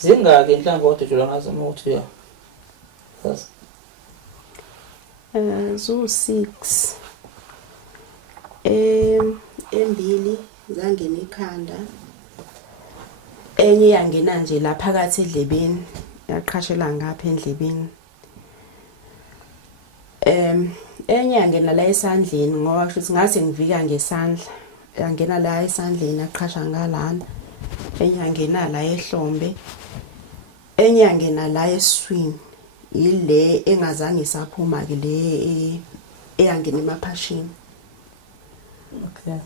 Zingaki inhlamvu odutshulwa ngazo uma uthi uya? Yazi. Zo-6. Embili zangena ekhanda. Enye yangena nje la phakathi edlebeni, yaqhashela ngapha endlebeni. Enye yangena la esandleni ngoba kusho ngase ngivika ngesandla. Yangena la esandleni yaqhasha ngalana. Enye yangena la ehlombe. Enye yangena la eswini. Yile engazange saphuma ke le eyangena emaphashini. Okay.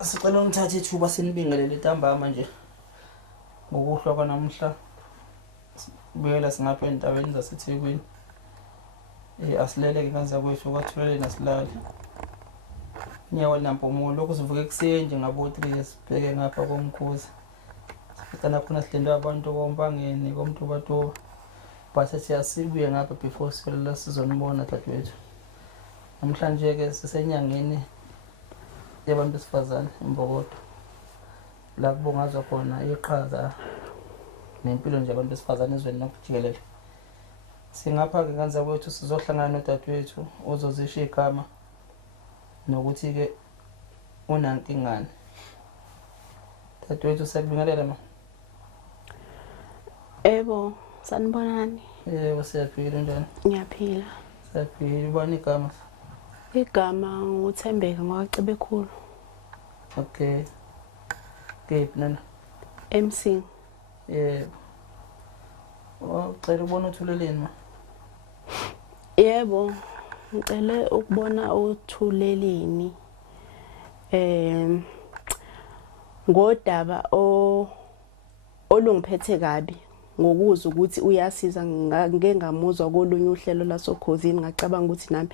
Sicela ungithathe ithuba sinibingelele ntambama nje. Ngokuhlwa kwanamhla. Buyela singapha endaweni zaseThekwini. Asilele ke kanza kwethu kwathulele nasilala. Nyawo lampumulo lokuzivuka ekuseni nje ngabo 3 sibheke ngapha komkhosi. Sifana khona silendo abantu bompangeni komuntu bato. Base siyasibuye ngapha before sivela sizonibona dadewethu. Namhlanje ke sisenyangeni yabantu besifazane eMbokodo. La kubongazwa khona iqhaza nempilo nje abantu besifazane ezweni nokujikelele. Singapha ke kanza kwethu sizohlangana nodadewethu ozozisha igama nokuthi ke unankingane. Dadewethu sekubingelela ma. Ebo, sanibonani. Yebo siyaphila njani? Ngiyaphila. Siyaphila ubani igama? Igama nguThembeka ngowaCebekhulu. Okay. Kephi nana? MC. Yebo. Ucela ubona uthuleleni ma. Yebo, ngicela ukubona uthuleleni. Ngodaba olungiphethe kabi ngokuzwa ukuthi uyasiza ngeke ngamuzwa kolunye uhlelo lasokhosini ngacabanga ukuthi nami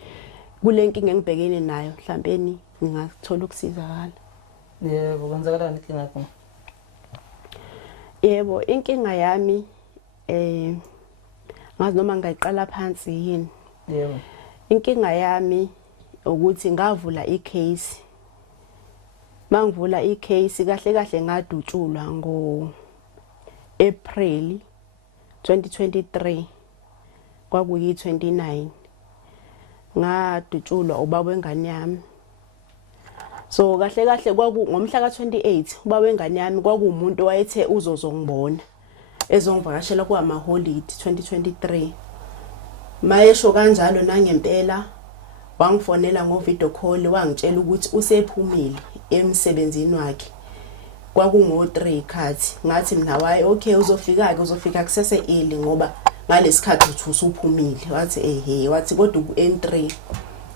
kule nkinga engibhekene nayo mhlawumbe ngingathola ukusizakala. Yebo, kwenzakalani inkinga yakho? Yebo, inkinga yami ngazi noma ngayiqala phansi yini. Yebo. Inkinga yami ukuthi ngavula icase. Mangivula icase kahle kahle ngadutshulwa ngo April 2023 kwakuyi 29 ngadutshulwa ubaba wengane yami. So kahle kahle ngomhla ka28 ubaba wengane yami kwakuumuntu owayethe uzozongibona ezongivakashela kwama holiday 2023. Mayesho kanjalo nangempela wangifonela ngo video call wangitshela ukuthi usephumile emsebenzini wakhe. Kwakungo 3 khathi ngathi mina waye okay uzofika ke uzofika kusese early ngoba ngalesikhathi uthi usuphumile. Wathi ehe wathi kodwa ku-N3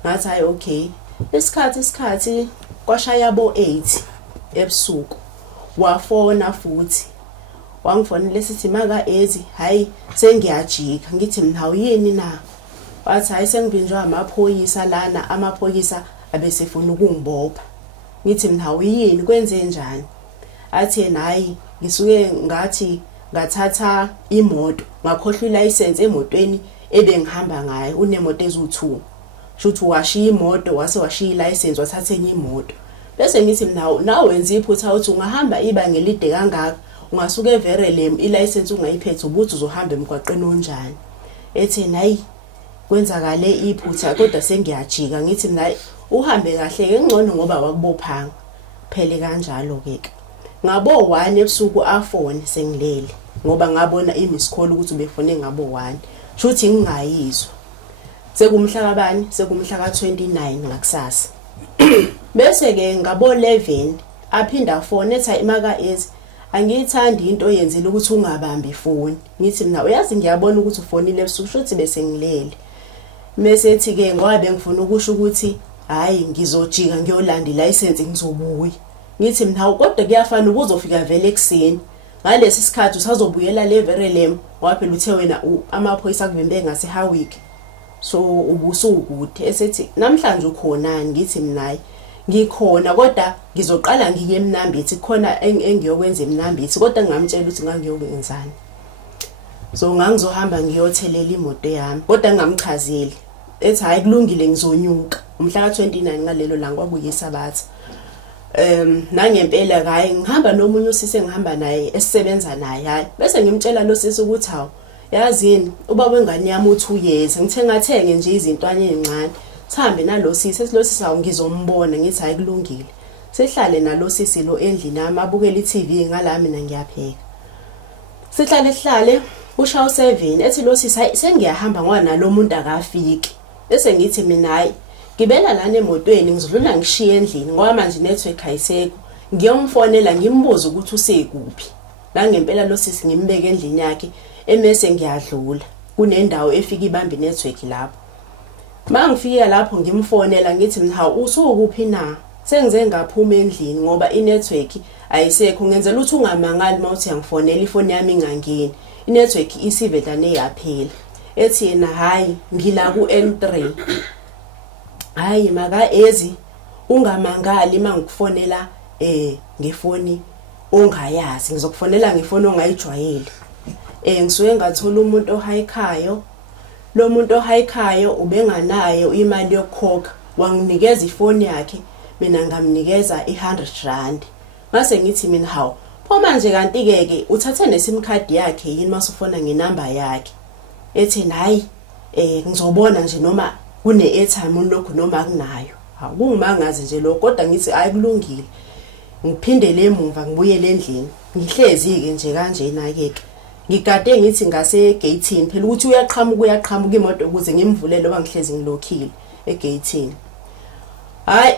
ngathi hayi okay isikhathi kwashaya bo 8 ebusuku wafona futhi wangifonela sithi maka ezi hayi sengiyajika ngithi mina uyini na. Wathi hayi sengibinjwa amaphoyisa lana amaphoyisa abesefuna ukungibopha. Ngithi mina uyini kwenze njani. Athi nayi ngisuke ngathi ngathatha imoto ngakhohlwa ilicense emotweni ebengihamba ngayo unemoto ezu2 shuthi washiya imoto wase washiya ilicense wathatha enye imoto. Bese ngithi nawe wenza iphutha uthi ungahamba ibanga elide kangaka ungasuke everelem ilicense ungayiphethe ubuthi uzohamba emgwaqeni onjani. Ethi nayi kwenzakale iphutha kodwa sengiyajika ngithi mina uhambe kahle ke ngcono ngoba wakubophanga phele kanjalo ke. Ngabo 1 ebusuku afone sengilele ngoba ngabona imiss call ukuthi ubefone ngabo 1 shuthi ngingayizwa. Sekumhla kabani sekumhla ka29 ngakusasa. Bese ke ngabo 11 aphinda phone ethi imaka ezi angiyithandi into oyenzile ukuthi ungabambi ifoni. Ngithi mina uyazi ngiyabona ukuthi ufonile ebusuku shuthi bese ngilele. Mase ethi ke ngoba bengifuna ukusho ukuthi hayi ngizojika ngiyolanda ilicense ngizobuya. Ngithi mina kodwa kuyafana ukuzofika vele ekseni ngalesi sikhathi usazobuyela le Verelem waphela uthe wena amaphoyisa kuvimbe ngase Hawik. So ubusukude esethi namhlanje ukhonani. Ngithi mina ngikhona kodwa ngizoqala ngiye eMnambithi khona engiyokwenza eMnambithi kodwa ngingamtshela ukuthi ngangiyokwenzani. So ngangizohamba ngiyothelela imoto yami kodwa ngingamchazeli ethi hayi kulungile ngizonyuka umhla ka29 ngalelo langa kwakuyisabatha. Nangempela hayi ngihamba nomunye usisi ngihamba naye esisebenza naye hayi bese ngimtshela lo sisi ukuthi hawo yazini ubaba wengane yami u2 years ngithengathenge nje izintwana ezincane sihambe nalo sisi esilosisi awu ngizombona ngithi hayi kulungile sihlale nalo sisi lo endlini nami abukela iTV ngala mina ngiyapheka sihlale ushaw 7 ethi lo sisi hayi sengiyahamba ngoba nalo muntu akafiki bese ngithi mina hayi gibela lana emotweni ngizodlula ngishiye endlini ngoba manje network ayisekho ngiyomfonela ngimbuza ukuthi usekuphi la ngempela lo sisi ngimbeke endlini yakhe emese ngiyadlula kunendawo efika ibambe network lapho mangifika lapho ngimfonela ngithi mina usukuphi na sengize ngaphuma endlini ngoba inetwork ayisekho ngenzela ukuthi ungamangali mawuthi yangifonela ifoni yami ingangeni inetwork isivedane yaphela ethi yena hayi ngila ku N3 hayi maka ezi ungamangali mangikufonela ngefoni ongayazi ngizokufonela ngefoni ongayijwayeli ngisuke ngathola umuntu ohayikhayo lo muntu ohayikhayo ubenganayo imali yokukhokha wanginikeza ifoni yakhe mina ngamnikeza i100 ngase ngithi mina hawo pho manje kanti ke uthathe nesim card yakhe yini masufona ngenamba yakhe ethi hayi ngizobona nje noma kune airtime unlokhu noma kunayo kungimangazi nje lo kodwa ngithi ayikulungile ngiphindele emuva ngibuyele endlini ngihlezi ke nje kanjena ke ngigade ngithi ngase gateini phela ukuthi uyaqhamuka imoto ukuze ngimvulele ngoba ngihlezi ngilokhile egateini hayi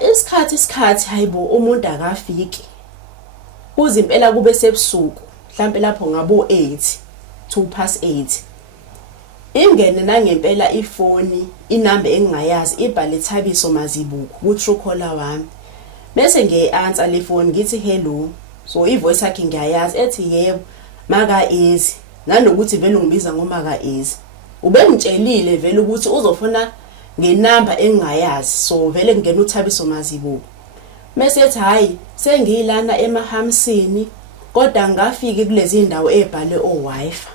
isikhathi hayibo umuntu akafiki kuze impela kube sebusuku mhlambe lapho ngabo 8:02 ingene nangempela ifoni inamba engingayazi ibhale Thabiso Mazibuko ku Truecaller wami bese ngiyanswer le phone ngithi hello so ivoice yakhe ngiyayazi ethi yebo maka Ezi nanokuthi vele ngibiza ngomaka Ezi ubengitshelile vele ukuthi uzofuna ngenamba engingayazi so vele ngene uThabiso Mazibuko bese ethi hayi sengilana emahamsini kodwa ngafika kulezi indawo ebhale wifi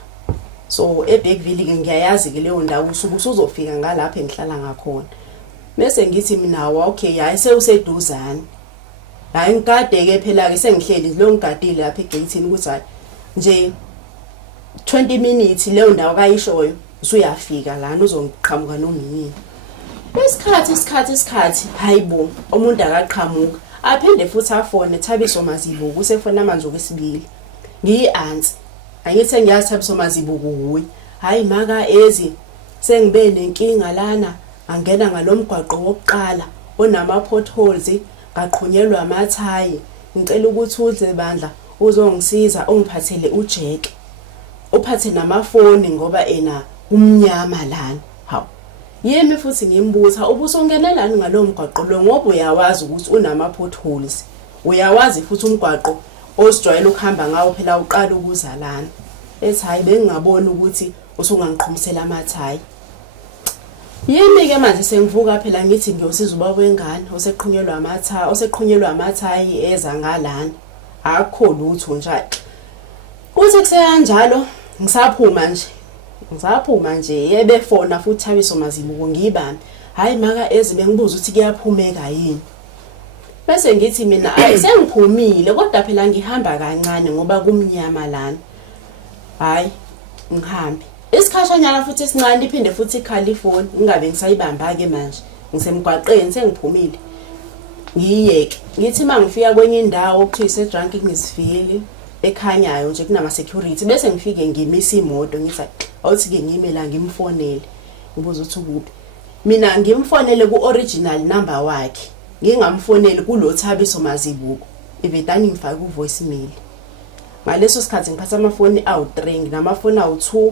so eBergville ke ngiyayazi ke leyo ndawo usuzofika ngalapha engihlala ngakhona bese ngithi mina okay hayi sewuseduzane hayi ngikade ke phela ke sengihleli lo ngigadile lapha egateini ukuthi hayi nje 20 minutes leyo ndawo kayishoyo usuyafika lana uzongiqhamuka nomini isikhathi hayibo umuntu akaqhamuka aphinde futhi afone Thabiso Mazibuko usefona manje okwesibili ngiyi-answer angithi ngiyazi Thabiso Mazibuko huyi hayi maka Ezi sengibe nenkinga lana angena ngalomgwaqo wokuqala onama potholes ngaqhunyelwa amathayi ngicela ukuthi uze bandla uzongisiza ungiphathele uJack uphathe namafoni ngoba ena umnyama lana hawu yimi futhi ngimbuza ubusongenelani ngalomgwaqo lo ngoba uyawazi ukuthi unama potholes uyawazi futhi umgwaqo osijwayele ukuhamba ngawo phela uqala ukuzalana ethi hayi bengingabona ukuthi usungangiqhumisela amathayi yimi ke manje sengivuka phela ngithi ngiyosiza ubaba wengane oseqhunyelwa amathayi eza ngalana akho lutho nje kuthi kusekanjalo ngisaphuma nje yebefona futhi Thabiso Mazibuko ngiyibambe hayi maka Ezi bengibuza ukuthi kuyaphumeka yini bese ngithi mina sengiphumile kodwa phela ngihamba kancane ngoba kumnyama lana hayi ngihambe isikhashanyana futhi esincane iphinde futhi ikhala ifoni ngingabe ngisayibamba ke manje ngisemgwaqeni sengiphumile ngiyeke ngithi mangifika kwenye indawo okuthiwa iseDrunkenisville ekhanyayo nje kunama security bese ngifike ngimisa imoto ngithi awuthi ke ngime la ngimfonele ngibuza ukuthi ukuphi mina ngimfonele ku original number wakhe ngingamfoneli kulo Thabiso Mazibuko ivedani ngifaka ku voicemail ngaleso sikhathi ngiphatha amafoni awu3 namafoni awu2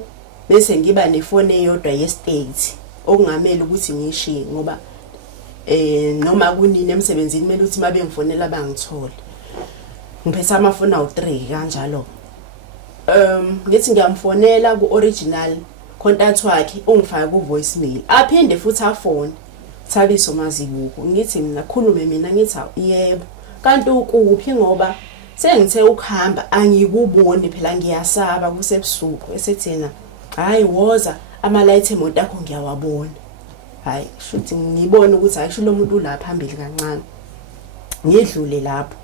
bese ngiba nefoni eyodwa ye-state okungamela ukuthi ngishiye ngoba noma kunini emsebenzini kumele ukuthi mabe ngifonela bangithole ngiphethe amafoni awu3 kanjalo ngithi ngiyamfonela ku original contact wakhe ungifaka ku voicemail aphinde futhi afone Thabiso Mazibuko ngithi mina khulume mina ngithi yebo kanti ukuphi ngoba sengithe ukuhamba angikuboni phela ngiyasaba kusebusuku esethena hayi woza ama light emoto akho ngiyawabona hayi shuthi ngibone ukuthi hayi lo muntu la phambili kancane ngidlule lapho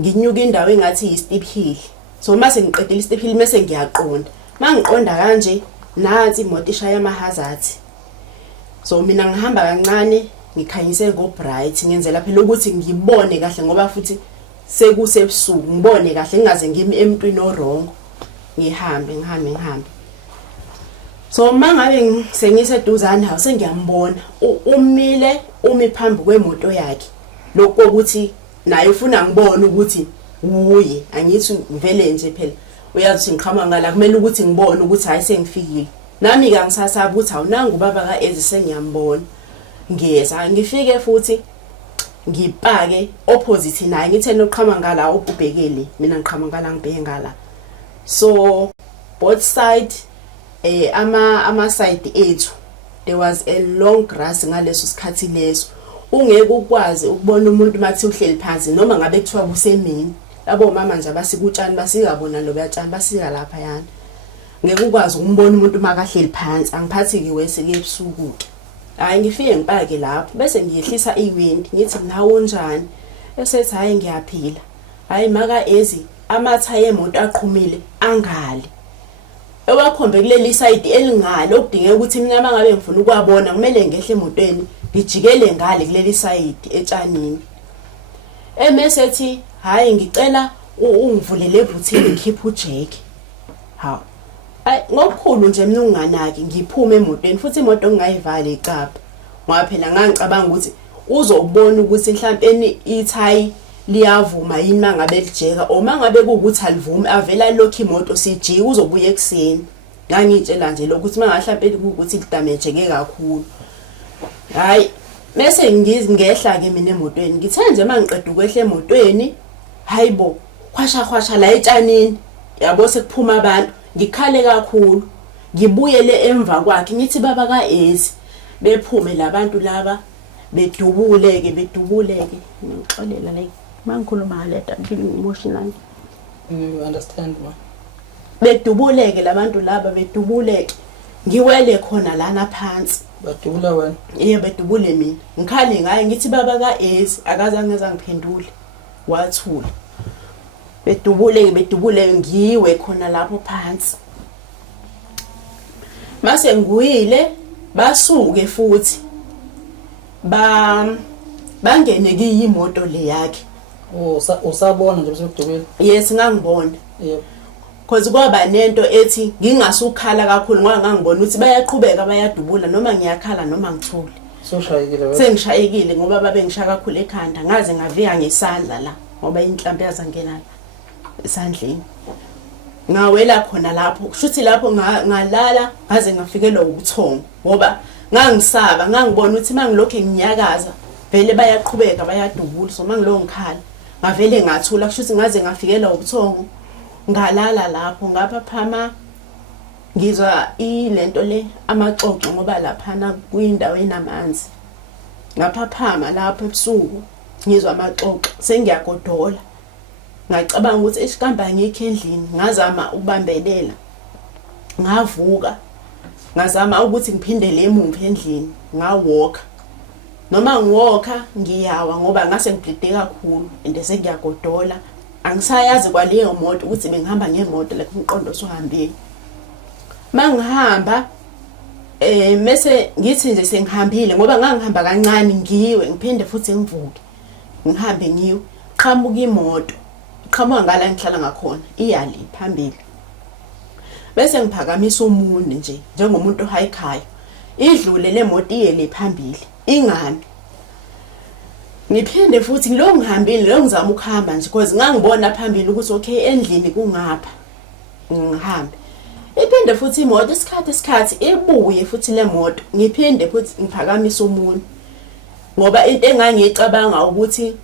nginyuka indawo engathi yi-steep hill so mase ngiqedile i-steep hill mase ngiyaqonda mangiqonda kanje nansi imoto ishaya ama-hazards so mina ngihamba kancane ngikhanyise ngo-bright ngenzela phela ukuthi ngibone kahle ngoba futhi sekusebusuku ngibone kahle ngingaze ngimi emntwini orongo ngihambe so mangabe sengiseduzane hawo sengiyambona umile umi phambi kwemoto yakhe lokho ukuthi naye ufuna ngibone ukuthi uye angithi ngivele nje phela uyathi ngiqhama ngala kumele ukuthi ngibone ukuthi hayi sengifikile nami ke ngisasaba ukuthi awunanga ubaba kaEzi sengiyambona ngiyeza ngifike futhi ngipake opposite naye ngithe noqhama ngala ubhekele mina ngiqhama ngala ngibheke ngala so both side ama side ethu there was a long grass ngaleso sikhathi leso ungeke ukwazi ukubona umuntu mathi uhleli phansi noma ngabe kuthiwa kusemini labo mama nje abasikutshani basikabona lo bayatshani basika lapha yana ngeke ukwazi ukumbona umuntu makahleli phansi angiphathi kiwese kebusuku hayi ngifike ngipake lapho bese ngiyehlisa iwind ngithi nawo njani esethi hayi ngiyaphila hayi makaEzi amathayi emoto aqhumile angali ewakhombe kuleli side elingale okudingeka ukuthi mina mangabe ngifuna ukwabona kumele ngehle emotweni ngijikele ngale kuleli side etshanini emesethi hayi ngicela ungivulele ebuthini ngikhiphe uJack ha ngokukhulu nje mina unganaki ngiphume emotweni futhi imoto ngingayivali icapha ngoba phela ngangicabanga ukuthi uzobona ukuthi mhlawumbe ithayi liyavuma yini mangabe lijeka o mangabe kuukuthi alivumi avela lokho imoto sijika uzobuya ekseni ngangitshela nje lokuthi mangahlambe ukuthi lidamageke kakhulu hayi bese ngizingehla ke mina emotweni ngithe nje mangiqeda ukwehla emotweni hayibo khwasha la etshanini yabo sekuphuma abantu ngikhale kakhulu ngibuyele emva kwakhe ngithi baba kaEzi bephume labantu laba bedubuleke ngixolela like mangikhuluma ngaleta emotional you understand ma bedubuleke labantu laba bedubuleke ngiwele khona lana phansi badubula wena yebo bedubule mina ngikhale ngaye ngithi baba kaEzi akazange ngizangiphendule wathula bedubule ngiwe khona lapho phansi mase nguyile basuke futhi bangene kuyimoto le yakhe usabona nje besebudubile yes ngangibona yebo because kwaba nento ethi ngingasukhala kakhulu ngoba ngangibona ukuthi bayaqhubeka bayadubula noma ngiyakhala noma ngithule soshayekile wena sengishayekile ngoba babe ngishaya kakhulu ekhanda ngaze ngavika ngesandla la ngoba inhlambi yazangena esandleni ngawela khona lapho kushuthi lapho ngalala ngaze ngafikelwa ubuthongo ngoba ngangisaba ngangibona ukuthi mangilokho nginyakaza vele bayaqhubeka bayadubula so mangilo ngikhala ngavele ngathula kushuthi ngaze ngafikelwa ubuthongo ngalala lapho ngapha phama ngizwa ilento le amaxoxo ngoba laphana kuyindawo enamanzi ngapha phama lapho ebusuku ngizwa amaxoxo sengiyagodola ngacabanga ukuthi esikhamba ngikho endlini ngazama ukubambelela ngavuka ngazama ukuthi ngiphindele emuva endlini ngawalka noma ngiwalka ngiyawa ngoba ngase ngiblide kakhulu ende sengiyagodola angisayazi kwaleyo moto ukuthi bengihamba ngemoto la umqondo sohambile mangihamba mase ngithi nje sengihambile ngoba ngangihamba kancane ngiwe ngiphinde futhi ngivuke ngihambe ngiwe qhamuka imoto qhamuka ngala ngihlala ngakhona iyali phambili bese ngiphakamisa umunwe nje njengomuntu ohayikhaya idlule le moto iyele phambili ingami ngiphinde futhi lo ngihambile lo ngizama ukuhamba nje because ngangibona phambili ukuthi okay endlini kungapha ngihambe iphinde futhi imoto isikhathi ebuye futhi le moto ngiphinde futhi ngiphakamisa umunwe ngoba into engangicabanga ukuthi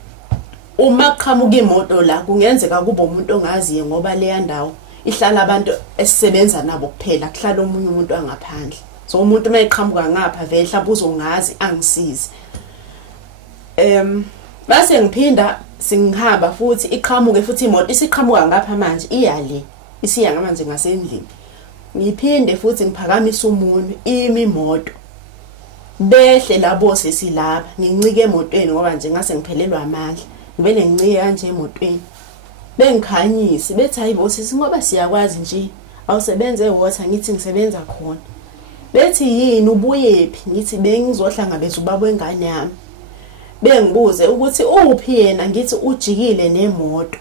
uma qhamuka imoto la kungenzeka kube umuntu ongaziyo ngoba le yandawo ihlala abantu esisebenza nabo kuphela kuhlala omunye umuntu angaphandle so umuntu mayeqhamuka ngapha vele mhlawumbe uzongazi angisize base ngiphinda singihamba futhi iqhamuke futhi imoto isiqhamuka ngapha manje iyale isiya ngamanzi ngasendlini ngiphinde futhi ngiphakamisa umunwe imi imoto behle labo sesilapha ngincike emotweni ngoba nje ngase ngiphelelwa amandla ngivele ngincike kanje emotweni bengikhanyisi bethi hayi bo sisi ngoba siyakwazi nje awusebenze ewater ngithi ngisebenza khona bethi yini ubuyephi ngithi bengizohlangabeza ubaba wengane yami bengibuze ukuthi uphi yena ngithi ujikile nemoto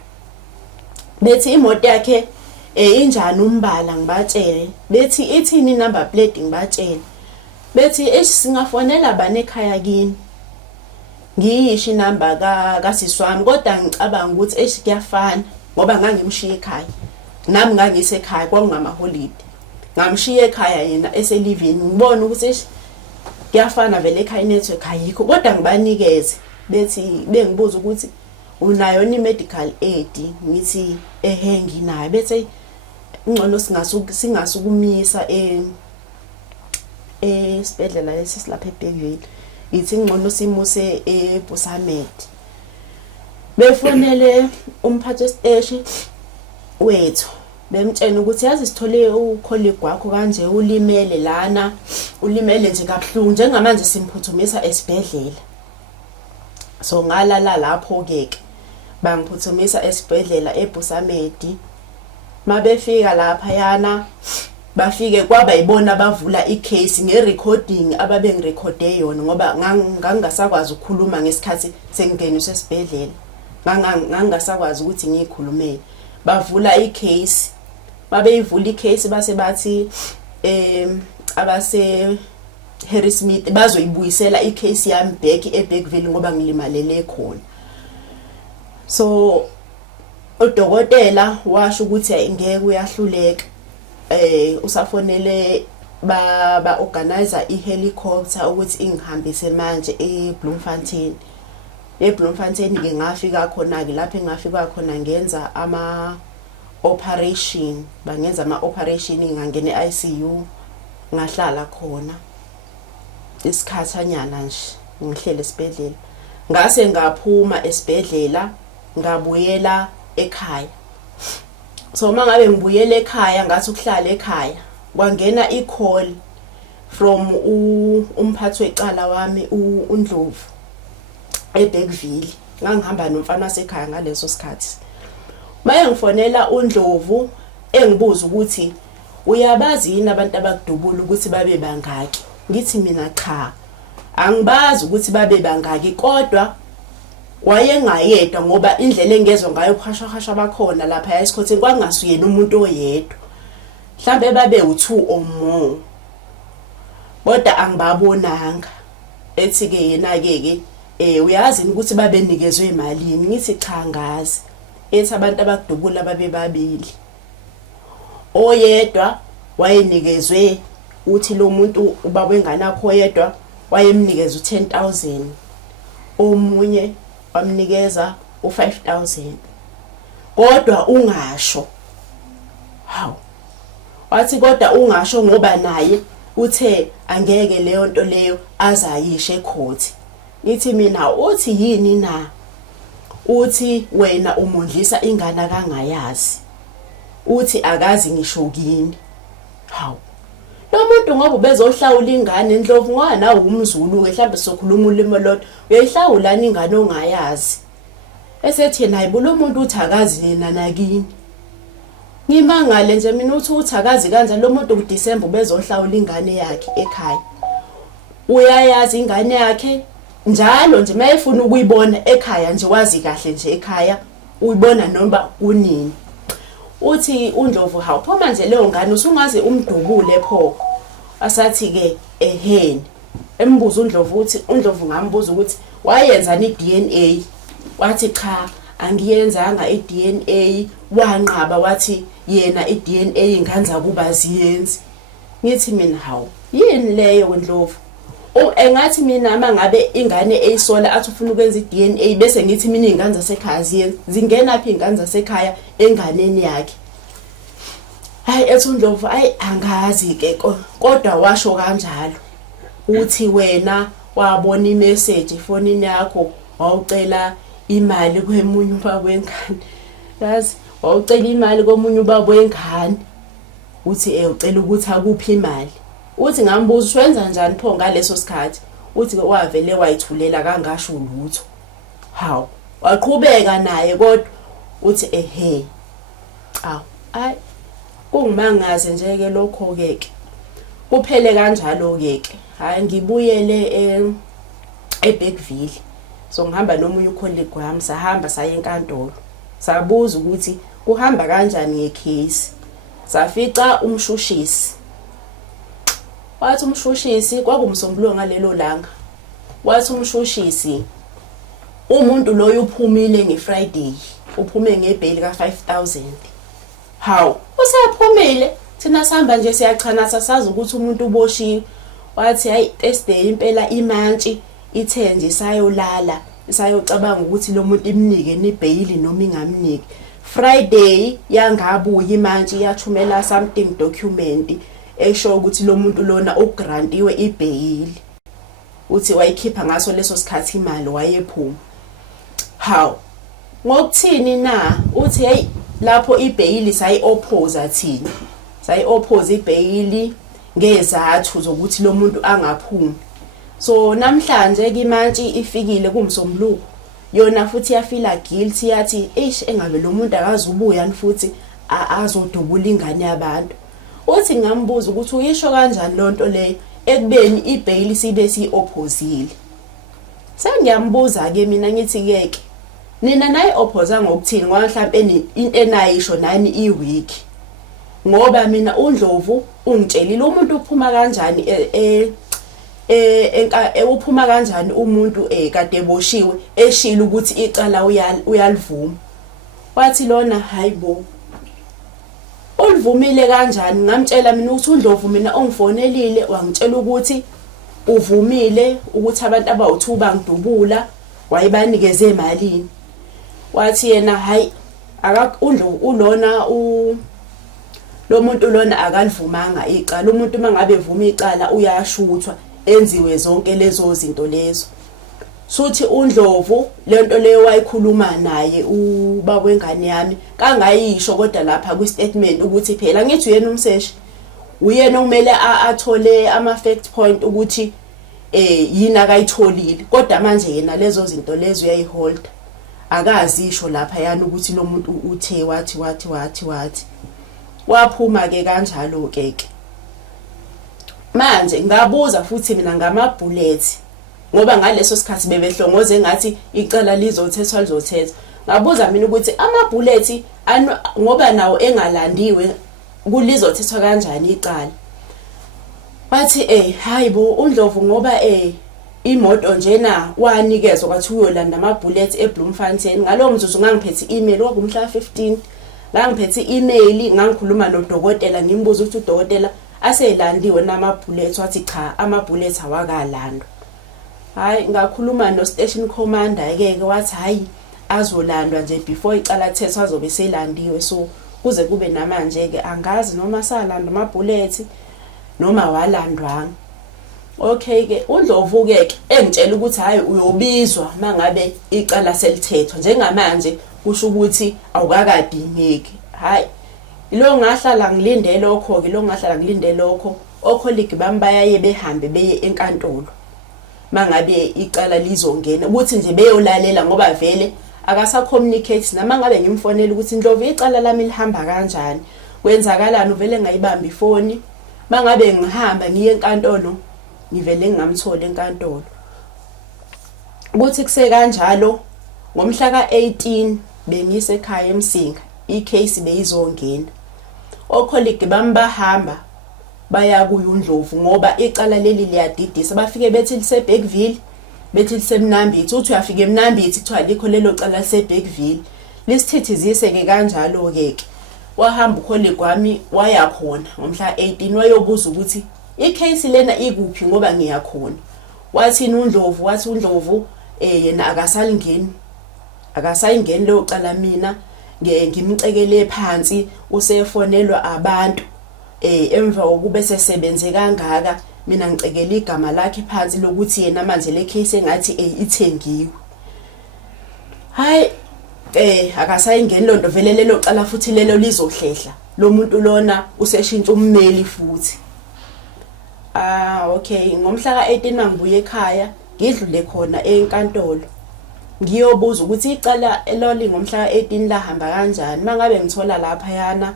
bethi imoto yakhe injani umbala ngibatshele bethi ithini number plate ngibatshele bethi singafonela bani ekhaya kini ngiyisho inamba kasiswami kodwa ngicabanga ukuthi kuyafana ngoba ngangimshiya ekhaya nami ngangisekhaya kwakungama holiday ngamshiya ekhaya yena eselivini ngibona ukuthi kuyafana vele ekhaya network ayikho kodwa ngibanikeze bethi bengibuza ukuthi unayo ni medical aid ngithi nginayo bethi ngcono singasukumisa esibhedlela lesi silapha eBergville ithi ngcono simuse eBusamed befonele umphathi wesiteshi wethu bemtshela ukuthi yazi sithole ucolleague wakho kanje ulimele lana ulimele nje kabuhlungu njengamanje simphuthumisa esibhedlela so ngalala lapho ke bangiphuthumisa esibhedlela eBusamed mabefika lapha yana bafike kwaba yibona bavula icase ngerecording ababe ngirecorde yona ngoba ngangasakwazi ukukhuluma ngesikhathi sengingeniswe esibhedlela ngangasakwazi ukuthi ngikhulumele bavula icase babeyivula icase base bathi abase Harrismith bazoyibuyisela icase yami back eBergville ngoba ngilimalele khona so udokotela washo ukuthi ngeke uyahluleka usafonele ba organizer ihelicopter ukuthi ingihambise manje eBloemfontein ke ngafika khona ke lapho engafika khona ngenza ama operation bangenza ama operation ngangena eICU ngahlala khona isikhathanyana nje ngihlele esibhedlela ngase ngaphuma esibhedlela ngabuyela ekhaya so mangabe ngibuyele ekhaya ngathi ukuhlala ekhaya kwangena icall from umphathi wecala wami uNdlovu eBergville ngangihamba nomfana wasekhaya ngaleso sikhathi maye ngifonela uNdlovu engibuza ukuthi uyabazi yini abantu abakudubula ukuthi babe bangaki ngithi mina cha angibazi ukuthi babe bangaki kodwa wayengayedwa ngoba indlela engezwe ngayo ukhashahasha bakhona lapha esikhotheni kwangasuyena umuntu oyedwa mhlambe babe u2 or more kodwa angibabonanga ethi ke yena ke uyazi ukuthi babe nikezwe imalini ngithi cha ngazi ethi abantu abakudubula babe babili oyedwa wayenikezwe uthi lo muntu ubaba wengane yakho oyedwa wayemnikeza u10,000 omunye wamnikeza u5,000 kodwa ungasho hawu wathi kodwa ungasho ngoba naye uthe angeke leyo nto leyo azayishe ecourt nithi mina uthi yini na uthi wena umondlisa ingane kangayazi uthi akazi ngisho kini hawu lo muntu ngoba bezohlawula ingane Ndlovu ngoba nawe umZulu mhlawumbe sokhuluma ulimi lodwa uyayihlawulana ingane ongayazi esethi naye lo muntu uthi akazi yena nakini ngimangale nje mina uthi akazi kanjani lo muntu kuDisemba bezohlawula ingane yakhe ekhaya uyayazi ingane yakhe njalo nje mayefuna ukuyibona ekhaya nje wazi kahle nje ekhaya uyibona noma kunini uthi uNdlovu hawu pho manje leyo ngane usungaze umdubule pho asathi ke eheni embuza uNdlovu uthi uNdlovu ngambuza ukuthi wayenza ni DNA wathi cha angiyenzanga iDNA wanqaba wathi yena iDNA inganza kuba ziyenzi ngithi mina hawu yini leyo uNdlovu engathi mina mangabe ingane eyisola athi ufuna ukwenza iDNA bese ngithi mina ingane zasekhaya ziyenza zingena phi ingane zasekhaya enganeni yakhe hayi ethi uNdlovu angazi ke kodwa washo kanjalo uthi wena wabona imessage efonini yakho wawucela imali kwemunye ubaba wengane yazi wawucela imali komunye ubaba wengane uthi ucela ukuthi akuphi imali uthi ngambuza wenza njani pho ngaleso sikhathi uthi wavele wayithulela kangasho lutho. Hawu waqhubeka naye kodwa uthi ayi kungimangaze nje ke lokho ke kuphele kanjalo ke hayi ngibuyele eBergville. So ngihamba nomunye ucolleague wami sahamba saye enkantolo sabuza ukuthi kuhamba kanjani ngecase. Safica umshushisi. Wathi umshushisi kwakumsombuluko ngalelo langa. Wathi umshushisi umuntu loyo uphumile ngeFriday, uphume ngebail ka5,000. Hawu, usephumile. Thina sihamba nje siyachana sasazi ukuthi umuntu uboshiwe. Wathi hayi Thursday impela imantshi ithe nje sayolala, sayocabanga ukuthi lo muntu imnike nebail noma ingamniki. Friday yangabuya imantshi yathumela something document esho ukuthi lo muntu lona ugrantiwe ibail. Uthi wayikhipha ngaso leso sikhathi imali wayephuma. Hawu ngokuthini na uthi hey lapho ibail sayi-oppose thina. Sayi-oppose ibail ngezathu zokuthi lo muntu angaphumi. So namhlanje ke imantshi ifikile kumsombuluko. Yona futhi yafila guilty yathi engabe lo muntu akazubuya futhi azodubula ingane yabantu. Uthi ngambuza ukuthi uyisho kanjani lonto leyo ekubeni ibail sibe si-opposile. Sengiyambuza ke mina ngithi ke nina nayi opposa ngokuthini ngoba mhlawumbe into enayisho nani iweek. Ngoba mina uNdlovu ungitshelile umuntu uphuma kanjani uphuma kanjani umuntu kade eboshiwe eshila ukuthi icala uyalivuma. Wathi lona hayibo ulivumile kanjani? Ngamtshela mina ukuthi uNdlovu mina ongifonelile wangitshela ukuthi uvumile ukuthi abantu abawu2 bangidubula wayibanikeze emalini. Wathi yena hayi uNdlovu ulona lo muntu lona akalivumanga icala. Umuntu mangabe evuma icala uyashuthwa enziwe zonke lezo zinto lezo. Suthi uNdlovu lento leyo wayikhuluma naye ubaba wengane yami kangayisho kodwa lapha ku statement ukuthi phela ngithi uyena umseshi uyena okumele athole ama fact point ukuthi yini akayitholile kodwa manje yena lezo zinto lezo uyayihold akazisho lapha yana ukuthi lo muntu uthe wathi waphuma ke kanjalo ke manje ngabuza futhi mina ngama bullets ngoba ngaleso sikhathi bebehlongoze ngathi icala lizothethwa. Ngabuza mina ukuthi ama bullets ngoba nawo engalandiwe kulizothethwa kanjani icala. Bathi hayibo uNdlovu ngoba imoto njena wanikezwa kwathi uyolanda ama bullets eBloemfontein. Ngalowo mzuzu ngangiphethe email kwakumhla 15 ngangiphethe email ngangikhuluma nodokotela ngimbuza ukuthi udokotela aselandiwe nama bullets. Wathi cha ama bullets awakalandwa. Hayi ngakhuluma no station commander ke wathi hayi azolandwa nje before icala thethwa azobe selandiwe. So kuze kube namanje ke angazi noma salanda ama bullets noma walandwanga. Okay ke uNdlovu ke engitshela ukuthi hayi uyobizwa mangabe icala selithethwa njengamanje kusho ukuthi awukakadingeki. Hayi lo ngahlala ngilinde lokho ke lo ngahlala ngilinde lokho ocolleague bami bayaye behambe beye enkantolo mangabe icala lizongena ukuthi nje beyolalela ngoba vele akasa communicate nama ngabe ngimfonela ukuthi Ndlovu icala lami lihamba kanjani kwenzakalani uvele ngayibamba ifoni mangabe ngihamba ngiye enkantolo ngivele ngingamthola enkantolo. Kuthi kuse kanjalo ngomhla ka18 bengise ekhaya eMsinga icase beyizongena. Ocolleague bami bahamba baya kuUNdlovu ngoba icala leli liyadidisa. Bafike bethi liseBergville bethi lisemnambithi. Uthi uyafika eMnambithi kuthiwa likho lelo cala liseBergville. Lisithithizise ke kanjalo ke wahamba ucolleague wami waya khona ngomhla 18 wayobuza ukuthi icase lena ikuphi ngoba ngiyakhona. Wathi uNdlovu wathi uNdlovu yena akasayingeni lo cala mina ngimcekele phansi usefonelwa abantu emva kokuba sesebenze kangaka mina ngicekele igama lakhe phansi lokuthi yena manje le case engathi ithengiwe. Hayi akasayingeni lonto vele lelo cala futhi lelo lizohlehla lo muntu lona useshintsha ummeli futhi. Okay, ngomhla ka-18 mangibuye ekhaya ngidlule khona enkantolo ngiyobuza ukuthi icala eloli ngomhla ka-18 lahamba kanjani. Mangabe ngithola lapha yana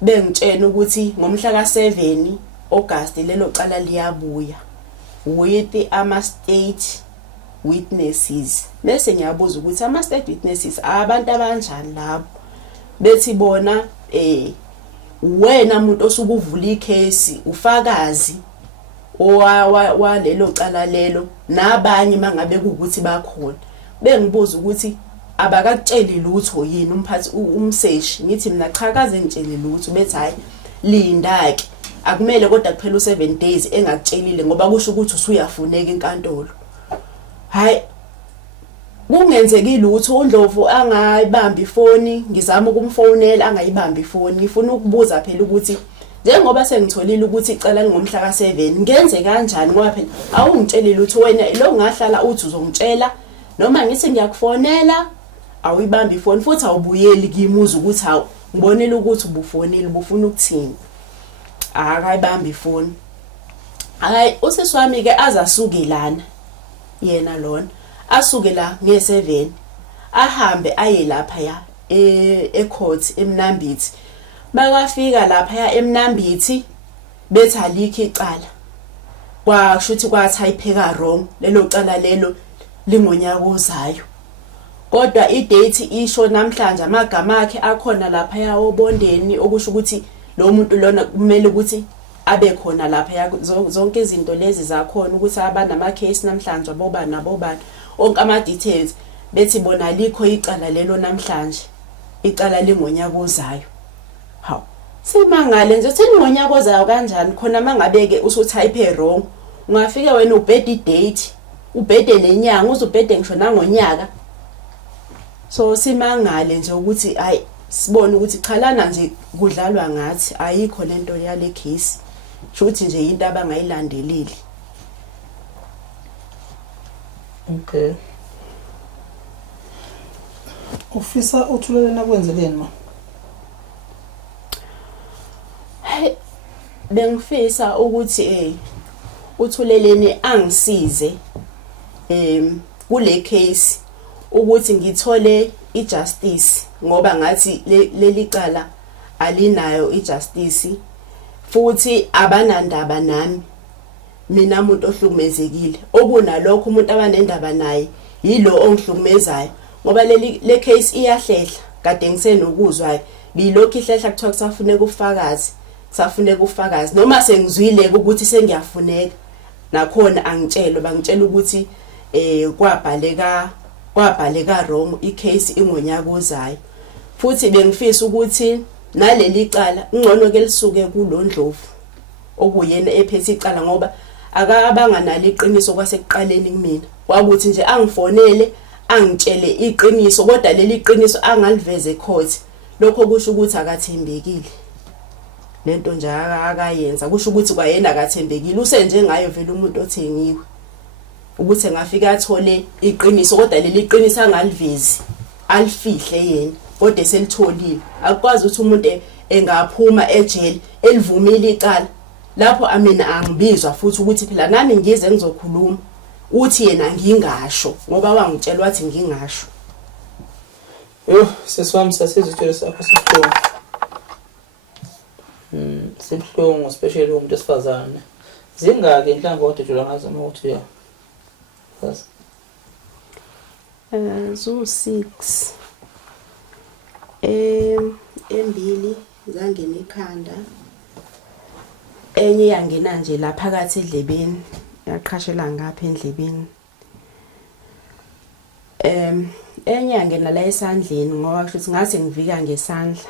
bengitshena ukuthi ngomhla ka-7 August lelo cala liyabuya with ama-state witnesses. Bese ngiyabuza ukuthi ama-state witnesses abantu abanjani labo. Bethi bona wena muntu osuke uvula icase ufakazi walelo cala lelo nabanye mangabe ukuthi bakhona. Bengibuza ukuthi abakakutsheli lutho yini umphathi umseshi. Ngithi mina cha kaze ngitshele lutho. Bethi hayi linda ke akumele kodwa kuphela u7 days engakutshelile ngoba kusho ukuthi usuyafuneka enkantolo. Hayi kungenzeki lutho uNdlovu angayibambi ifoni ngizama ukumfonela angayibambi ifoni. Ngifuna ukubuza phela ukuthi njengoba sengitholile ukuthi icala lingomhla ka7 ngenze kanjani ngoba phela awungitsheli lutho wena lo ngahlala uthi uzongitshela noma ngithi ngiyakufonela awuyibambi ifoni futhi awubuyeli kimuza ukuthi hawu ngibonela ukuthi ubufonile ubufuna ukuthini. Akayibambi ifoni. Hayi usisi wami ke azasuke lana yena lona asuke la nge7 ahambe aye lapha ya ecourt eMnambithi. Bakafika lapha ya eMnambithi bethi alikho icala. Kwasho ukuthi kwathayipeka wrong lelo cala lelo lingonyaka ozayo. Kodwa idate isho namhlanje amagama akhe akhona lapha ya obondeni okusho ukuthi lo muntu lona kumele ukuthi abe khona lapha ya zonke izinto lezi zakhona ukuthi abanama case namhlanje abobani nabobani onke ama details. Bethi bona likho icala lelo namhlanje icala lingonyaka ozayo. Hawu simangale nje uthini ngonyaka ozayo kanjani khona mangabeke usutype wrong ungafika wena ubhede idate ubhede nenyanga uzubhede ngisho nangonyaka. So simangale nje ukuthi hayi sibone ukuthi chalana nje kudlalwa ngathi ayikho lento yale case futhi nje into abangayilandeleli. Okay. Ufisa uthulelena kwenzeleni ma? Hey bengifisa ukuthi uthuleleni angisize kule case ukuthi ngithole ijustice ngoba ngathi leli cala alinayo ijustice futhi abanandaba nami mina umuntu ohlukumezekile okunalokho umuntu abanendaba naye yilo ongihlukumezayo ngoba le case iyahlehla kade ngisenokuzwa bilokho ihlehla kuthiwa kusafuneka ufakazi noma sengizwile ukuthi sengiyafuneka nakhona angitshelo bangitshela ukuthi kwabhaleka wrong icase ingonyaka ozayo. Futhi bengifisa ukuthi naleli cala ngcono ke lisuke kuloNdlovu okuyena ephethe icala ngoba akabanga nalo iqiniso kwasekuqaleni kumina kwakuthi nje angifonele angitshele iqiniso kodwa leli iqiniso angaliveze court. Lokho kusho ukuthi akathembekile lento nje akayenza kusho ukuthi kwayena akathembekile usenje ngayo vele umuntu othengiwe ukuthi engafika athole iqiniso kodwa leli iqiniso angalivezi alifihle yena kodwa eselitholile akwazi ukuthi umuntu engaphuma ejele elivumile icala lapho amina angibizwa futhi ukuthi phela nami ngize ngizokhuluma uthi yena ngingasho ngoba wangitshela wathi ngingasho. Seswami sasizitshela sakho sibhlungu. Sibhlungu especially umuntu esifazane. Zingaki inhlangothi ejula ngazo ukuthi ya. Yes. Zo 6 embili zangena ekhanda enye yangena nje la phakathi edlebeni yaqhashela ngapha endlebeni enye yangena la esandleni ngoba kusho ngathi ngivika ngesandla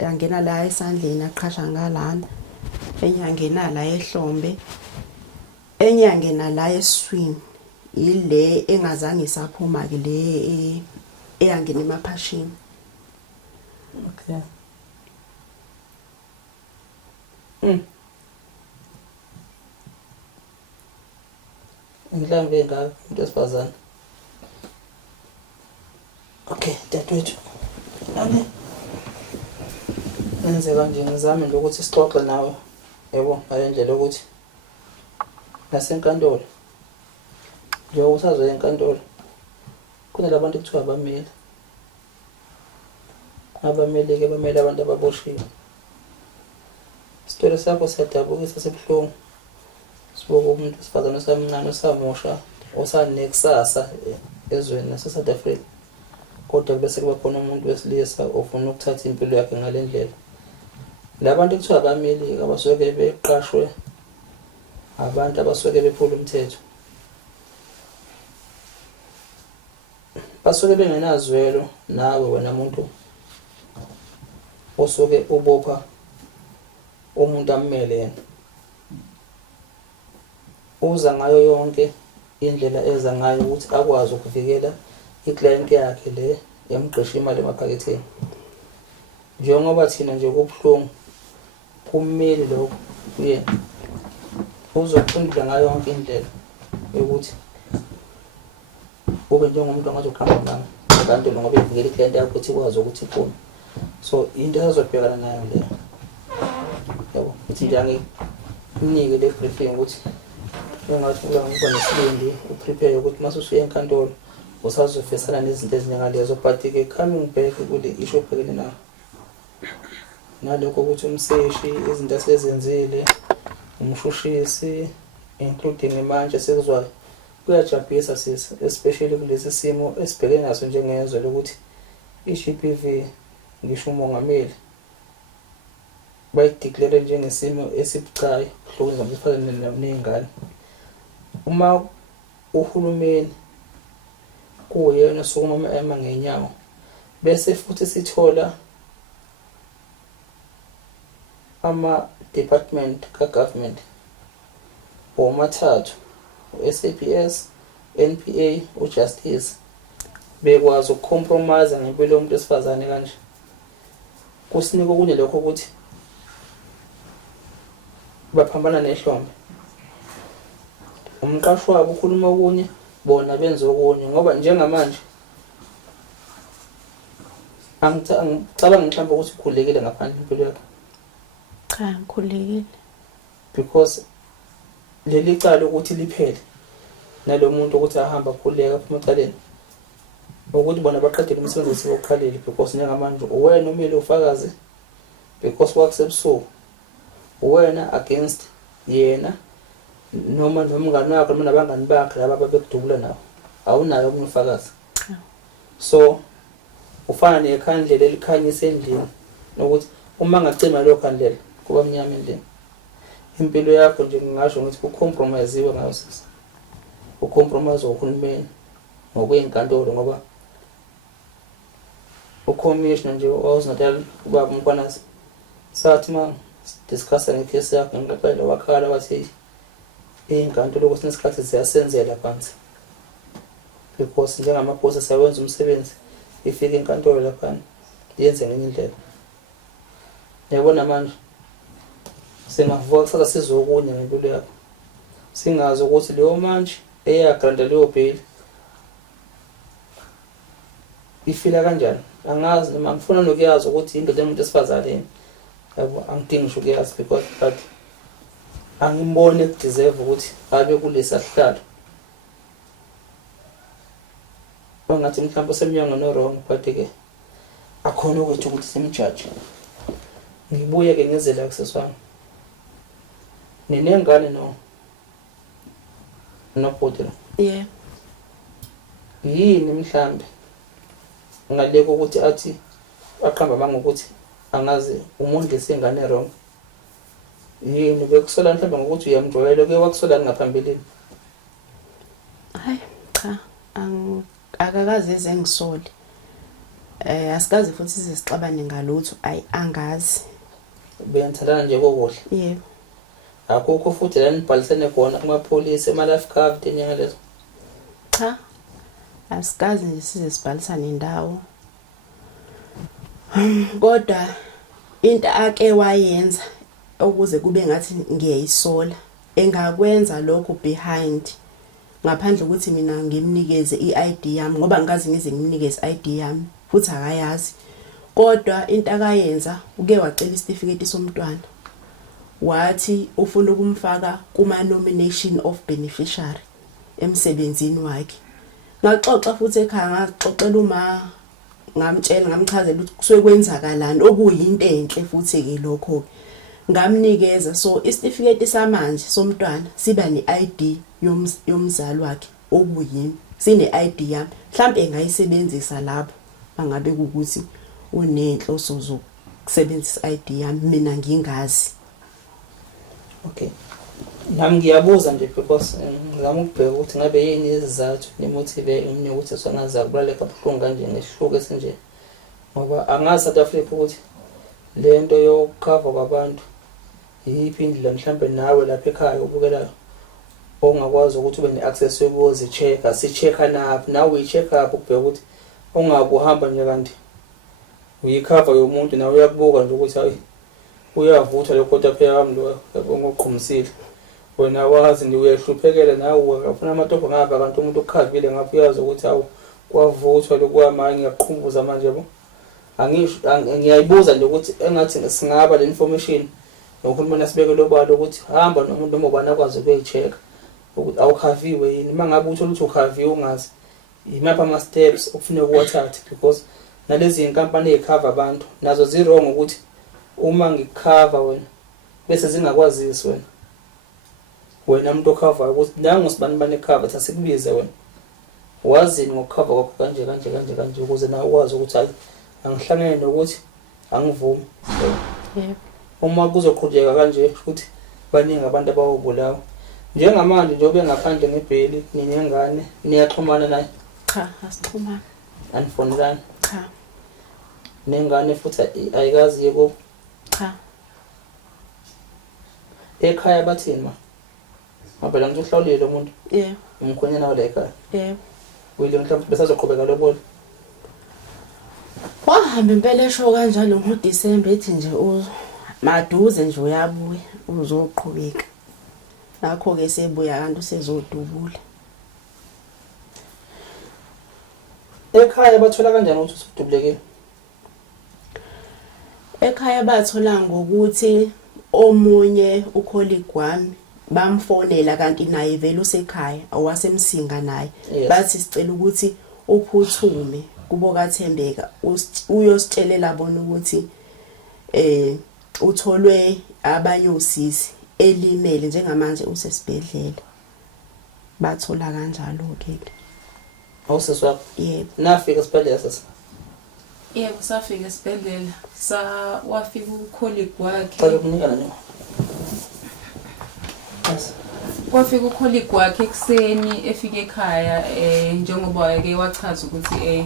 yangena la esandleni aqhasha ngalana enye yangena la ehlombe enye yangena la eswini ile engazange saphuma ke le eyangena emaphashini. Okay. Ngihlambe ngayo into esifazane. Okay, dadewethu. Ane. Enze kanje ngizame nje ukuthi sixoxe nawe. Yebo, ngale ndlela ukuthi nasenkantolo njengoba usazoya enkantolo kunalabantu ekuthiwa abameli. Abameli-ke bamele abantu ababoshiwe. Isitolo sakho siyadabukisa sibuhlungu. Sibuka umuntu wesifazane osamncane osamusha osanekusasa ezweni lase-South Africa. Kodwa bese kuba khona umuntu wesilisa ofuna ukuthatha impilo yakhe ngale ndlela. Labantu ekuthiwa abameli abasuke beqashwe abantu abasuke bephula umthetho. Basuke bengenazwelo nawe wena muntu osuke ubopha umuntu amele yena. Uza ngayo yonke indlela eza ngayo ukuthi akwazi ukuvikela iclient yakhe le yamqesha imali emaphaketheni. Njengoba thina nje kubuhlungu kumeli lokho kuyena uzofundela ngayo yonke indlela ukuthi ube njengomuntu angazoqhamba ngami abantu ngoba evikela iclient yakhe ukuthi ikwazi ukuthi iphume. So into azobhekana nayo le yabo uthi nje nginike le briefing ukuthi engathi kuba nesibindi uprepare ukuthi mase usuya enkantolo usazofesana nezinto ezinyangalezo but-ke coming back kule issue obhekene nayo nalokho ukuthi umseshi izinto asezenzile umshushisi including manje sekuzwayo kuyajabulisa sisi especially kulesi simo esibhekene naso njengezwe lokuthi i-GBV ngisho umongameli bayideclare njengesimo esibucayi hlokuza ngifana nezingane. Uma uhulumeni kuyena sokuma ema ngenyawo bese futhi sithola ama department ka government omathathu SAPS, NPA, uJustice bekwazi ukucompromise ngempilo yomuntu esifazane kanje. Kusinika okunye lokho ukuthi baphambana nehlombe. Umqashi wabo ukhuluma okunye bona benza okunye ngoba njengamanje angicabanga mhlawumbe ukuthi ukhulekile ngaphandle impilo yakhe. Cha, ngikhulekile because leli cala ukuthi liphele nalomuntu ukuthi ahamba khuleka phuma ecaleni ukuthi bona baqedele umsebenzi wokuqhalela because njengamanje uwena omele ufakaze because wakusebusuku uwena against yena noma nomngane wakhe noma nabangani bakhe laba babekudubula nawo awunayo omunye ufakazi. So ufana nekhandlela elikhanyisa endlini nokuthi uma ngacima lo khandlela kuba mnyama endlini. Impilo yakho nje ngingasho ukuthi ucompromisewe ngayo sisi. Ucompromise uhulumeni ngokwezinkantolo ngoba ucommissioner nje waziNatal ubaba Mkhwanazi sathi ma discuss ngecase yakhe ngixoxela wakhala wathi izinkantolo ukuthi nesikhathi ziyasenzela phansi because njengamaphosa sawenza umsebenzi ifike inkantolo lapha yenze ngenye indlela. Yabona manje singavuka kusasa sizokunye ngempilo yakho singazi ukuthi leyo manje eyagranda leyo bail ifila kanjani angazi noma ngifuna nokuyazi ukuthi into lemuntu esifazane yabo angidingi ngisho ukuyazi because but angimbone kudeserve ukuthi abe kulesa sihlalo bangathi mhlawumbe semnyango no wrong but-ke akhona ukuthi simjudge. Ngibuye-ke ngezela kuseswami ninengane nobhodela yeah yini mhlambe ngaleko ukuthi athi aqamba manga ukuthi angazi umondlisi ingane wrong yini bekusola mhlambe ngokuthi uyamjwayela ke wakusola ngaphambilini. Hayi cha akakaze ezengisole asikazi futhi sizixabane ngalutho angazi beyenthalana nje kokuhle. yebo akukho futhi la nibhalisene khona kumapolisi ema-life cover inyanga lezo. cha asikazi nje size sibhalisane indawo kodwa into ake wayenza ukuze kube ngathi ngiyayisola engakwenza lokho behind ngaphandle ukuthi mina ngimnikeze i-ID yami ngoba ngikazi ngize ngimnikeze i-ID yami futhi akayazi kodwa into akayenza uke wacela isitifiketi somntwana wathi ufuna ukumfaka kuma nomination of beneficiary emsebenzini wakhe. Ngaxoxa futhi ekhaya ngaxoxela uma ngamtshela ngamchazela ukuthi kusuke kwenzakalani okuyinto enhle futhi ke lokho ngamnikeza. So isitifiketi samanje somntwana siba ne-ID yomzali wakhe okuyimi sine-ID yami mhlawumbe engayisebenzisa lapho mangabe ukuthi unenhloso zokusebenzisa i-ID yami mina ngingazi. Okay, nami ngiyabuza nje because ngizama ukubheka ukuthi ngabe yini izizathu nemotive emini ukuthi songaza kubaleka buhlungu kanje ngesihluko esinje, ngoba angazi South Africa ukuthi lento yokukhava kwabantu yiphi indlela mhlambe nawe lapha ekhaya ubukela ongakwazi ukuthi ube ne-access yokuzichecka si-checka naphi nawe uyi-check-up ukubheka ukuthi ungabe uhamba nje kanti uyikhava yomuntu nawe uyakubuka nje ukuthi hayi uyavuthwa lo kotapheya wami lo ngoqhumisile wena wazi nje uyahluphekela nawe ufuna amatopo ngapha kanti umuntu okukhavile ngapha uyazi ukuthi awu kwavuthwa lokwamanye ngiyaqhumbuza manje yabo. Ngiyayibuza nje ukuthi engathi singaba le information nokukhuluma sibeke lobalo ukuthi hamba nomuntu noma ubani akwazi ukuyichecka ukuthi awukhaviwe yini. Mangabe uthola ukuthi ukhaviwe ungazi imapha ama steps okufanele uwathathe, because nalezi inkampani ezikhava abantu nazo zirong ukuthi uma ngikhava wena bese zingakwazisi wena umuntu okhava ukuthi nangu sibani bani ekhava thatha sikubize wena wazini ngokukhava kwakho kanje ukuze nawe ukwazi ukuthi hayi angihlangene nokuthi angivumi. Yebo. Uma kuzoqhubeka kanje futhi baningi abantu abawubulawa njengamanje nje obengaphandle ngebheli ninengane niyaxhumana naye? Cha, asixhumana. Anifonelani? Cha. Nengane futhi ayikazi yebo? Cha. Ekhaya bathini ma? Ngabela ngithi uhlawulile umuntu? Yebo. Umkhonyana wala ekhaya? Yebo. Wile mhlawumbe besazoqhubeka lobola? Wahamba impela esho kanjalo ngoDisemba ethi nje maduze nje uyabuya uzoqhubeka. Nakho ke sebuya kanti usezodubula. Ekhaya bathola kanjani ukuthi usudubulekile? Ekhaya bathola ngokuthi omunye ucolleague wami bamfonela kanti naye vele usekhaya owasemsinga naye. Yes. Bathi sicela ukuthi uphuthume kubo kaThembeka uyositshelela bona ukuthi utholwe abayosisi elimele njengamanje usesibedlela. Bathola kanjalo ke. Awuseswapho? Yebo. Nafika esibhedlela sasa? Yebo, safika esibhedlela. Wafika ucolleague wakhe. Xa kunikana nje. Yes. Wafika ucolleague wakhe ekseni efika ekhaya njengoba yake wachaza ukuthi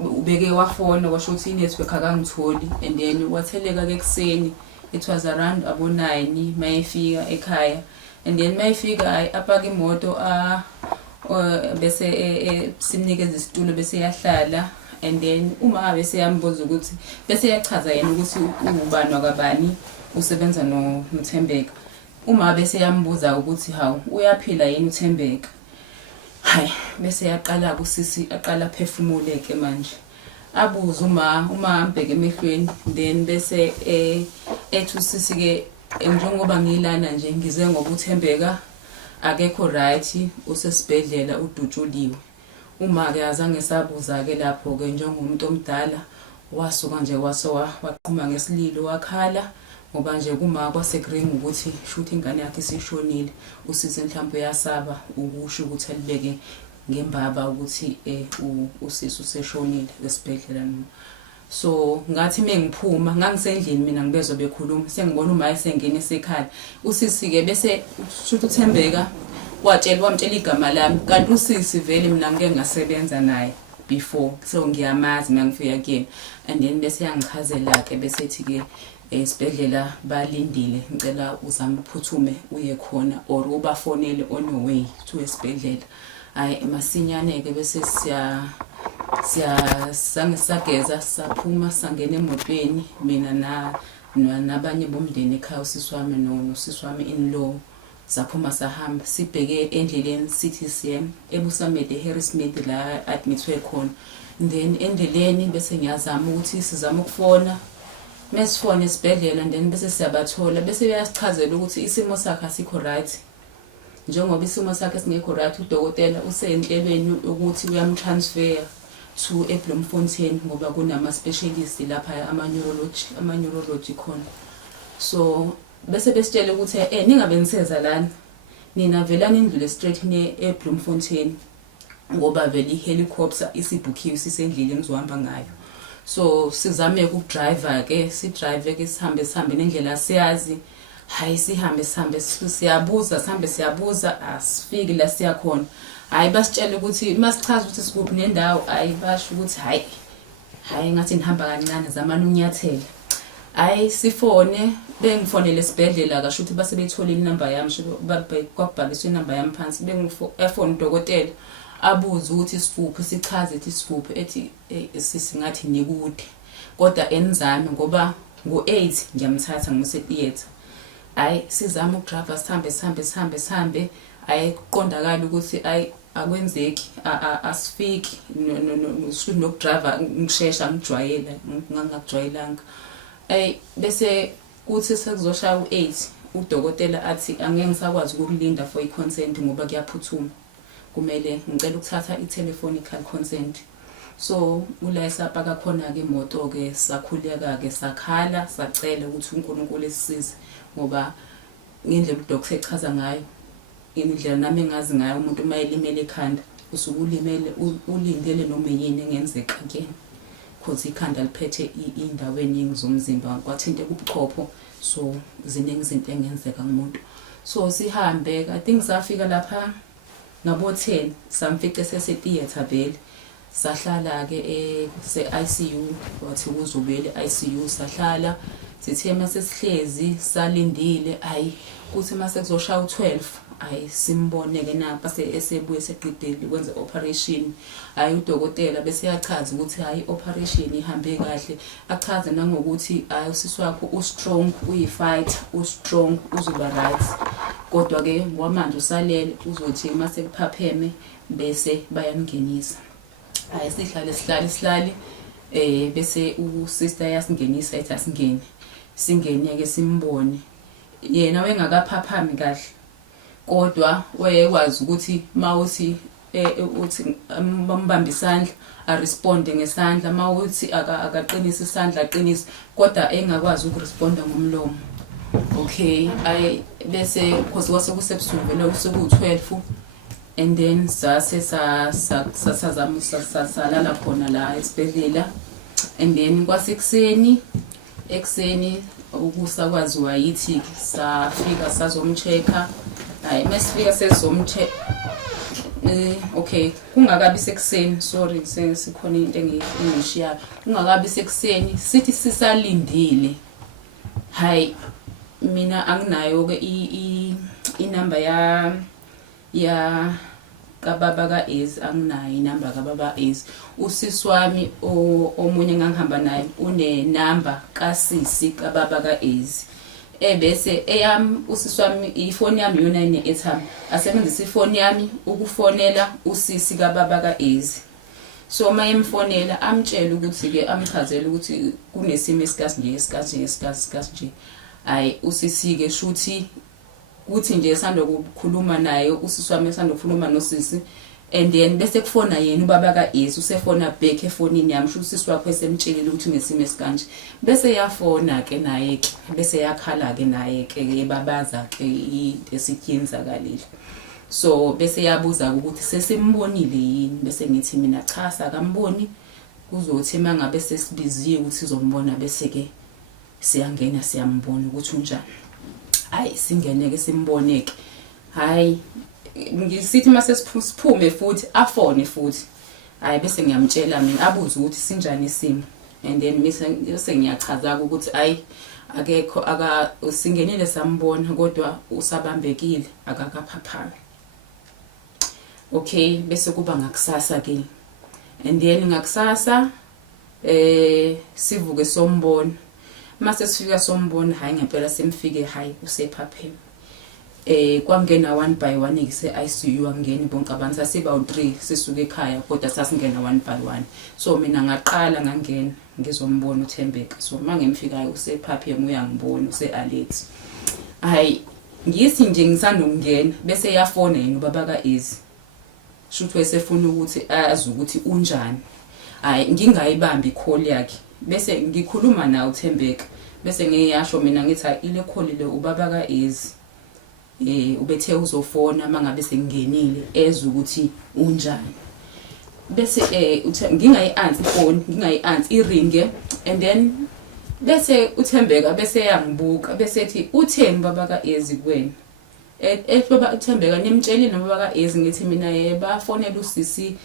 ubeke wafona washo ukuthi inetwork akangitholi, and then watheleka ke ekseni it was around abo 9 mayefika ekhaya, and then mayefika apaka imoto bese simnikeza isitulo bese yahlala, and then uma bese yambuza ukuthi bese yachaza yena ukuthi ubani wakabani usebenza noMthembeka. Uma bese yambuza ukuthi hawu uyaphila yini uThembeka, hayi bese yaqala kusisi aqala phefumuleke manje abuza uma ambheke emehlweni, then bese ethi usisi ke njengoba ngilana nje ngize ngoba uThembeka akekho right usesibhedlela udutshuliwe. Uma ke azange sabuza ke lapho ke njengomuntu omdala wasuka nje waqhuma ngesililo wakhala ngoba nje kuma kwasegreen ukuthi shoot ingane yakhe isishonile. Usisi mhlawumbe yasaba ukusho ukuthi alibeke ngembaba ukuthi usisi useshonile esibhedlela. So ngathi mengiphuma ngangisendlini mina ngibezwe bekhuluma sengibona uma esengene esekhaya usisi ke bese shoot uThembeka wamtshela igama lami kanti usisi vele mina ngeke ngasebenza naye before, so ngiyamazi mangifika kuyena, and then bese yangichazela ke bese ethi ke esibhedlela balindile ngicela uzame uphuthume uye khona or ubafonele on your way to esibhedlela. Hayi masinyane ke bese sangisageza saphuma sangena emotweni mina nabanye bomndeni ekhaya usisi wami nosisi wami in-law saphuma sahamba sibheke endleleni CTCM eBusamede Harrismith la admitwe khona, then endleleni bese ngiyazama ukuthi sizama ukufona mesifone esibhedlela then bese siyabathola bese beyasichazela ukuthi isimo sakhe asikho right. Njengoba isimo sakhe singekho right, udokotela usenhlelweni ukuthi uyamtransfer to eBloemfontein ngoba kunama specialist lapha ama neurology khona. So bese besitshela ukuthi ningabe niseza lana, nina vela nindlule straight eBloemfontein ngoba vele ihelicopter isibhukhiwe sisendleleni engizohamba ngayo. So sizame ukudriver ke, sidrive ke sihambe nendlela siyazi. Hayi sihambe siyabuza asifiki la siya khona. Hayi basitshela ukuthi masichaza ukuthi sikuphi nendawo, hayi basho ukuthi hayi ngathi nihamba kancane zamani unyathela. Hayi sifone bengifonele esibhedlela kasho ukuthi base beyithola inamba yami, kwakubhaliswe inamba yami phansi. Bengifone udokotela abuza ukuthi sikuphi, sichaze ukuthi sikuphi, ethi singathi nikude kodwa enizame ngoba ngo8 ngiyamthatha ngimse theater. Hayi sizama ukudriver sihambe hayi kuqondakala ukuthi akwenzeki asifiki nokudriver ngishesha ngijwayela ngingakujwayelanga. Bese kuthi sekuzoshaya u8 udokotela athi angeke ngisakwazi ukukulinda for i-consent ngoba kuyaphuthuma, kumele ngicela ukuthatha i-telephonical consent. So ulayisapha kakhona ke imoto ke sakhuleka ke sakhala sacela ukuthi uNkulunkulu esisize ngoba ngendlela udokotela echaza ngayo, indlela nami engazi ngayo umuntu mayelimele ekhanda usuke ulimele ulindele noma yini engenzeka kuyena because ikhanda liphethe indaweni yengizomzimba kwathinta kubuchopho. So ziningi izinto engenzeka kumuntu. So sihambe I think safika lapha ngabo 10 samfica sese theater vele. Sahlala ke se ICU wathi uzobele ICU sahlala sithe mase sihlezi salindile ayi kuthi mase kuzoshaya u12 ayi simbone ke napha esebuye seqedile kwenza operation. Ayi udokotela bese yachaza ukuthi hayi operation ihambe kahle, achaza nangokuthi ayi usisi wakho ustrong, uyifight, ustrong, uzoba right. Kodwa ke wamanje usalele uzothi mase kuphapheme bese bayangenisa. Hayi sihlale bese usister yasingenisa ethi asingene. Singene ke simbone. Yena wengakaphaphami kahle. Kodwa wayekwazi ukuthi mawuthi uthi bambamba isandla a respond ngesandla, mawuthi akaqinisa isandla aqinisa, kodwa engakwazi ukuresponda ngomlomo. Okay, bese because wasekusebsuku vele useku12 and then sasazama salala khona la esibhedlela. And then kwasekuseni ukusakwaziwa yithi safika sazomchecka. Hayi mesifika sezomchecka okay kungakabi sekuseni, sorry sikhona into engishiya, kungakabi sekuseni sithi sisalindile. Hayi mina anginayo ke inamba ya kababa kaEzi, anginayo inamba kababa Ez. Usisi wami omunye ngangihamba naye une number kasisi kababa kaEzi. Bese usisi wami ifoni yami yona ine-airtime, asebenzisa ifoni yami ukufonela usisi kababa kaEzi. So mayemfonela amtshela ukuthi ke amchazela ukuthi kunesimo esikazi. Hayi usisi ke shuthi kuthi nje sando ukukhuluma naye usisi wami sando ukukhuluma nosisi, and then bese kufona yena ubaba kaEzi usefona back efonini yami, sho usisi wakho esemtshelile ukuthi unesimo esikanje. Bese yafona ke naye ke bese yakhala ke naye ke ebabaza ke into esityenzakalile. So bese yabuza ukuthi sesimbonile yini, bese ngithi mina cha sakamboni, kuzothi mangabe sesibiziwe ukuthi sizombona bese ke siyangena siyambona ukuthi unjani. Hayi singene ke simboneke. Hayi ngisithi mase siphume futhi afone futhi. Hayi bese ngiyamtshela mina abuze ukuthi sinjani isimo, and then bese ngiyachaza ukuthi hayi akekho singenile sambona kodwa usabambekile akakaphaphami. Okay bese kuba ngakusasa ke, and then ngakusasa sivuke sombona. Mase sifika sombona hayi ngempela semfike hayi usephapheme. kwangena 1 by 1 ikuse ICU angeni bonke abantu sasiba u3 sisuke ekhaya kodwa sasingena 1 by 1 so mina ngaqala ngangena ngizombona uThembeka so mangimfikayo usephapheme uyangibona usealert hayi ngisi nje ngisandongena bese yafona yena ubaba kaEzi shuthu esefuna ukuthi azi ukuthi unjani hayi ngingayibambi call yakhe bese ngikhuluma nawe uThembeka bese ngiyasho mina ngithi ile call le ubaba kaEzi ubethe uzofona mangabe sengingenile ezwe ukuthi unjani bese ngingayi-answer phone ngingayi-answer iringe and then bese uThembeka bese yangibuka bese ethi uthembi baba kaEzi kuwena baba uThembeka nimtshelile baba kaEzi ngithi mina bafonela usisi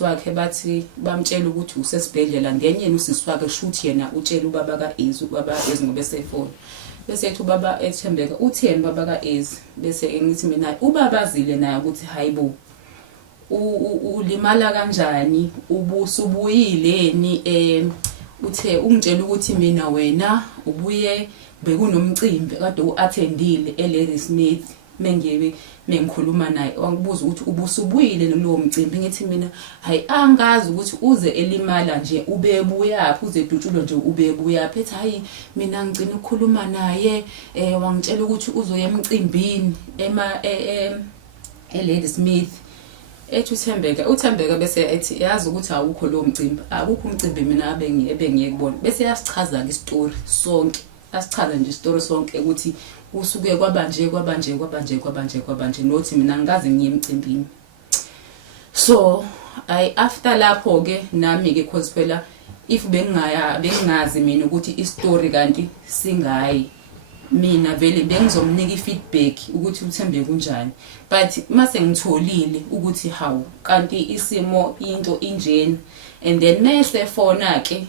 wakhe bathi bamtshela ukuthi usesibhedlela ngenye usisi wakhe shuthi yena utshela ubaba kaEzi ngoba esefona bese ethi ubaba eThembeka uthembi baba kaEzi bese ngithi mina ubaba azile naye ukuthi hayibo ulimala kanjani ubusubuyileni uthe ungitshela ukuthi mina wena ubuye bekunomcimbi kade uattendile eLady Smith mengikhuluma naye wangibuza ukuthi ubusubuyile kulowo mcimbi ngithi mina hayi angazi ukuthi uze elimala nje ubebuyaphi uze dutshulo nje ubebuyaphi ethi hayi mina ngicina ukukhuluma naye wangitshela ukuthi uzoya emcimbini eLady Smith ethi uThembeka bese ethi yazi ukuthi awukho lo mcimbi akukho umcimbi mina ebengiyekubona bese yasichaza ke istory sonke asichaza nje istory sonke ukuthi usuke kwabanje nothi mina ngikaze ngiye emcimbini so after lapho ke nami ke cause phela if bengazi mina ukuthi istory kanti singayi mina vele bengizomnika ifeedback ukuthi uThembeka kunjani but mase ngitholile ukuthi hawu kanti isimo into injeni and then mase fona ke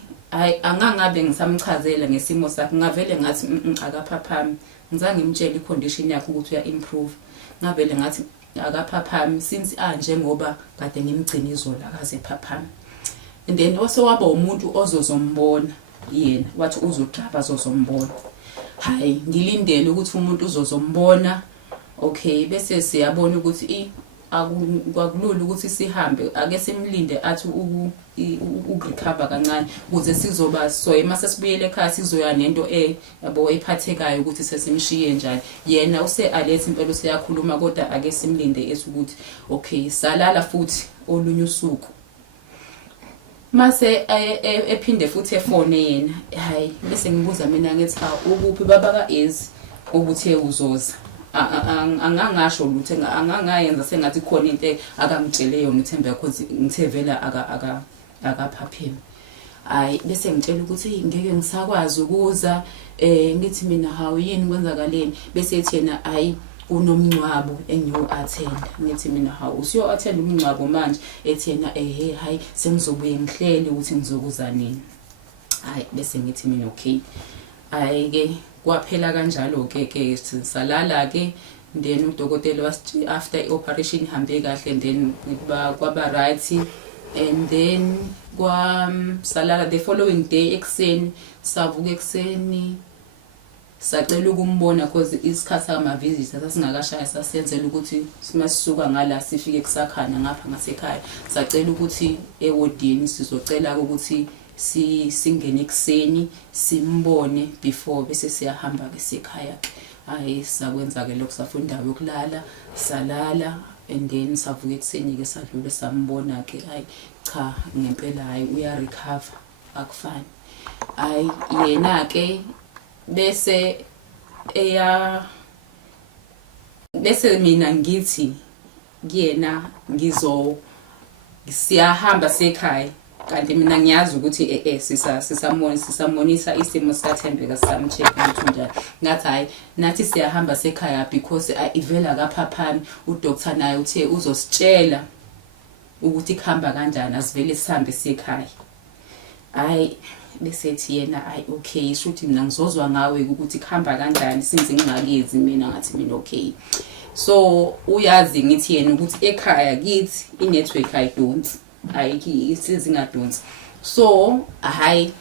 angangabe ngisamchazela ngesimo sakhe ngavele ngathi akaphaphami ngizange ngimtshele icondition yakhe ukuthi uya improve ngavele ngathi akaphaphami since njengoba kade ngimgcina izola akaze phaphami and then waba umuntu ozozombona yena wathi uzodraba azozombona hayi ngilindele ukuthi umuntu uzozombona okay bese siyabona ukuthi akwakulula ukuthi sihambe ake simlinde athi ukurecover kancane ukuze sizoba mase sibuyele ekhaya sizoya nento yabo ephathekayo ukuthi sesimshiye njani yena use-alert impela useyakhuluma kodwa ake simlinde ukuthi okay salala futhi olunye usuku mase ephinde futhi efone yena hayi bese ngibuza mina ngithi ukuphi baba kaEzi ukuthi uzoza angangasho lutho angangayenza sengathi khona into akamtshele yona uThembeka because ngithe vela akaphapheme hayi bese ngitshela ukuthi ngeke ngisakwazi ukuza ngithi mina hawu yini kwenzakaleni bese ethi yena hayi unomncwabo engiyo-attend ngithi mina hawu usiyo-attend umncwabo manje ethi yena hayi sengizobuye ngihlele ukuthi ngizokuza nini hayi bese ngithi mina okay hayi-ke kwaphela kanjalo-ke salala ke then udokotela wasithi after i-operation ihambe kahle and then kwaba right and then salala the following day ekuseni savuka ekuseni sacela ukumbona because isikhathi sama-visita sasingakashaya sasenzela ukuthi masisuka ngala sifike kusakhanya ngapha ngasekhaya sacela ukuthi ewodini sizocela ukuthi singene ekuseni simbone before bese siyahamba-ke sekhaya hayi sakwenza-ke lokho safuna indawo yokulala salala and then savuka ekuseni-ke sadlule sambona-ke hayi cha ngempela hayi uyarecover akufani hayi yena-ke bese mina ngithi kuyena siyahamba sekhaya kanti mina ngiyazi ukuthi sisamonisa isimo sikaThembeka sisamcheck ukuthi njani ngathi hayi nathi siyahamba sekhaya because ivela kaphaphami udoctor naye uthe uzositshela ukuthi kuhamba kanjani asivele sihambe sekhaya hayi bese ethi yena hayi okay shuthi mina ngizozwa ngawe ukuthi kuhamba kanjani since ngingakezi mina ngathi mina okay so uyazi ngithi yena ukuthi ekhaya kithi inetwork ayidonsi ayikhi isizi ngadonsi so hayi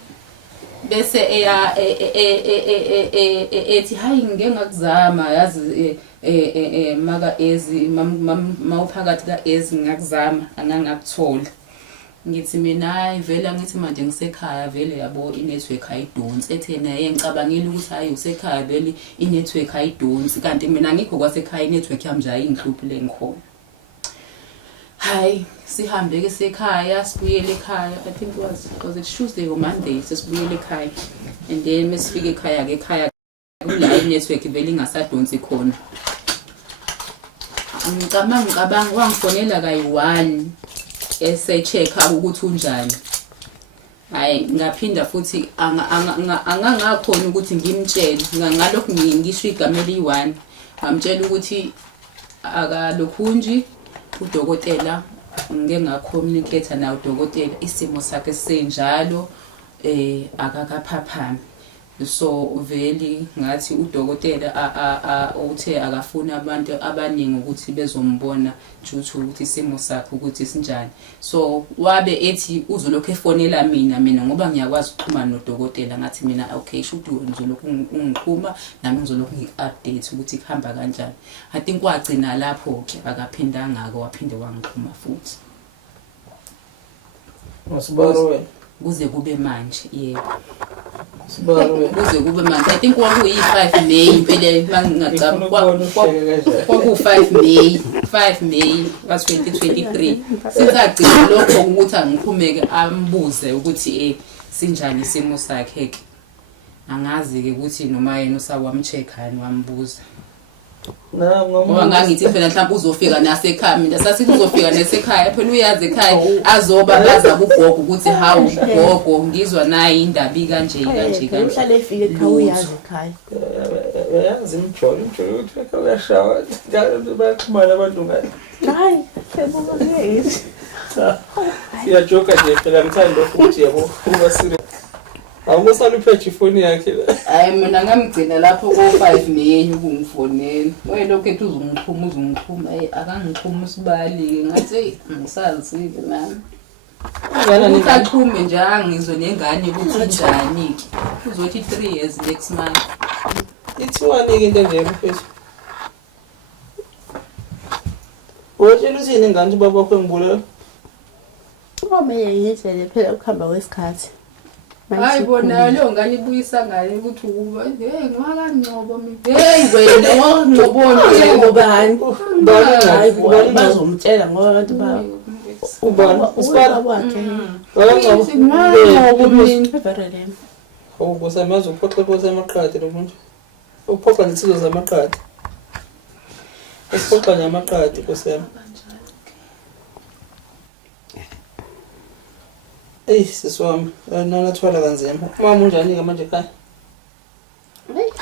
bese ethi hayi ngeke ngakuzama yazi maka ezi mawuphakathi ka ezi ngakuzama angangakuthola. Ngithi mina hayi vele angithi manje ngisekhaya vele yabo inetwork ayidonsi ethena ngicabangile ukuthi hayi usekhaya vele inetwork ayidonsi kanti mina ngikho kwasekhaya inetwork yami nje ayingihluphi le ngikhona. Hayi sihambe ke sekhaya sibuyele ekhaya I think was it Tuesday or Monday sesibuyele ekhaya and then mesifike ekhaya ke ekhaya kula inetwork vele ingasadonsi khona. Ngicabanga wangifonela kayi1 esecheck-a ukuthi unjani. Hayi ngaphinda futhi angangakhona ukuthi ngimtshele ngalokho ngisho igama eli1 ngamtshela ukuthi akalokhunji udokotela ngeke ngacommunicate naye udokotela isimo sakhe senjalo akakaphaphami. So vele ngathi udokotela uthe akafuna abantu abaningi ukuthi bezombona juthu ukuthi isimo sakhe ukuthi sinjani. So wabe ethi uzolokho efonela mina ngoba ngiyakwazi ukuxhumana nodokotela ngathi mina okay should ngizolokho ungiqhuma nami ngizolokho ngi-update ukuthi kuhamba kanjani. I think wagcina lapho ke akaphindanga ke waphinde wangiqhuma futhi. Masibaro kuze kube manje yebo. Sibaro Kuze kube manje I think kwakuyi5 May impela mangingacaba kwaku5 May 5 May ka 2023 sizagcina lokho ukuthi angiphumeke ambuze ukuthi sinjani isimo sakhe ke angazi ke ukuthi noma yena usawamcheckani wambuza. Ngoba ngangithi phela mhlawumbe uzofika nasekhaya mina sasithi uzofika nasekhaya phela uyazi ekhaya azoba baza kugogo ukuthi hawu gogo ngizwa naye indaba kanje uhlale efike ekhaya uyazi ekhaya yazi imjolo ukuthi uyashawa bayaxhumana abantu ngani. hayi sebona ngiyithi siyajoka nje phela ngithanda ukuthi yabo kuba serious. Awusala uphethe ifoni yakhe. Hayi mina ngamgcina lapho ko5 May ukungifonela. Wayelokho ethi uzungiqhuma akangiqhuma usibali ngathi ngisazi ke nami. Ngana ngiqhume nje angizwe nengane ukuthi njani ke. Uzothi 3 years next month. Ithiwani ke into nje mfethu. Wotshela uthini ngani baba wakho ngibulela? Ngoba yenzele phela ukuhamba kwesikhathi. Hayi bona lo ngani ibuyisa ngani ukuthi ukuba ngwakangcobo mina. Wena wangcobona ngobani? Hayi bazomtshela ngoba abantu ba ubani usibala wakhe. Wangcobo mina everele. Kusamaza uphoxa amaqhathi lo muntu. Uphoxa nesizwe zamaqhathi. Esiphoxa nyamaqhathi kusema. Siswami nathwala kanzima. Mama unjani ke manje ekhaya? Hayi.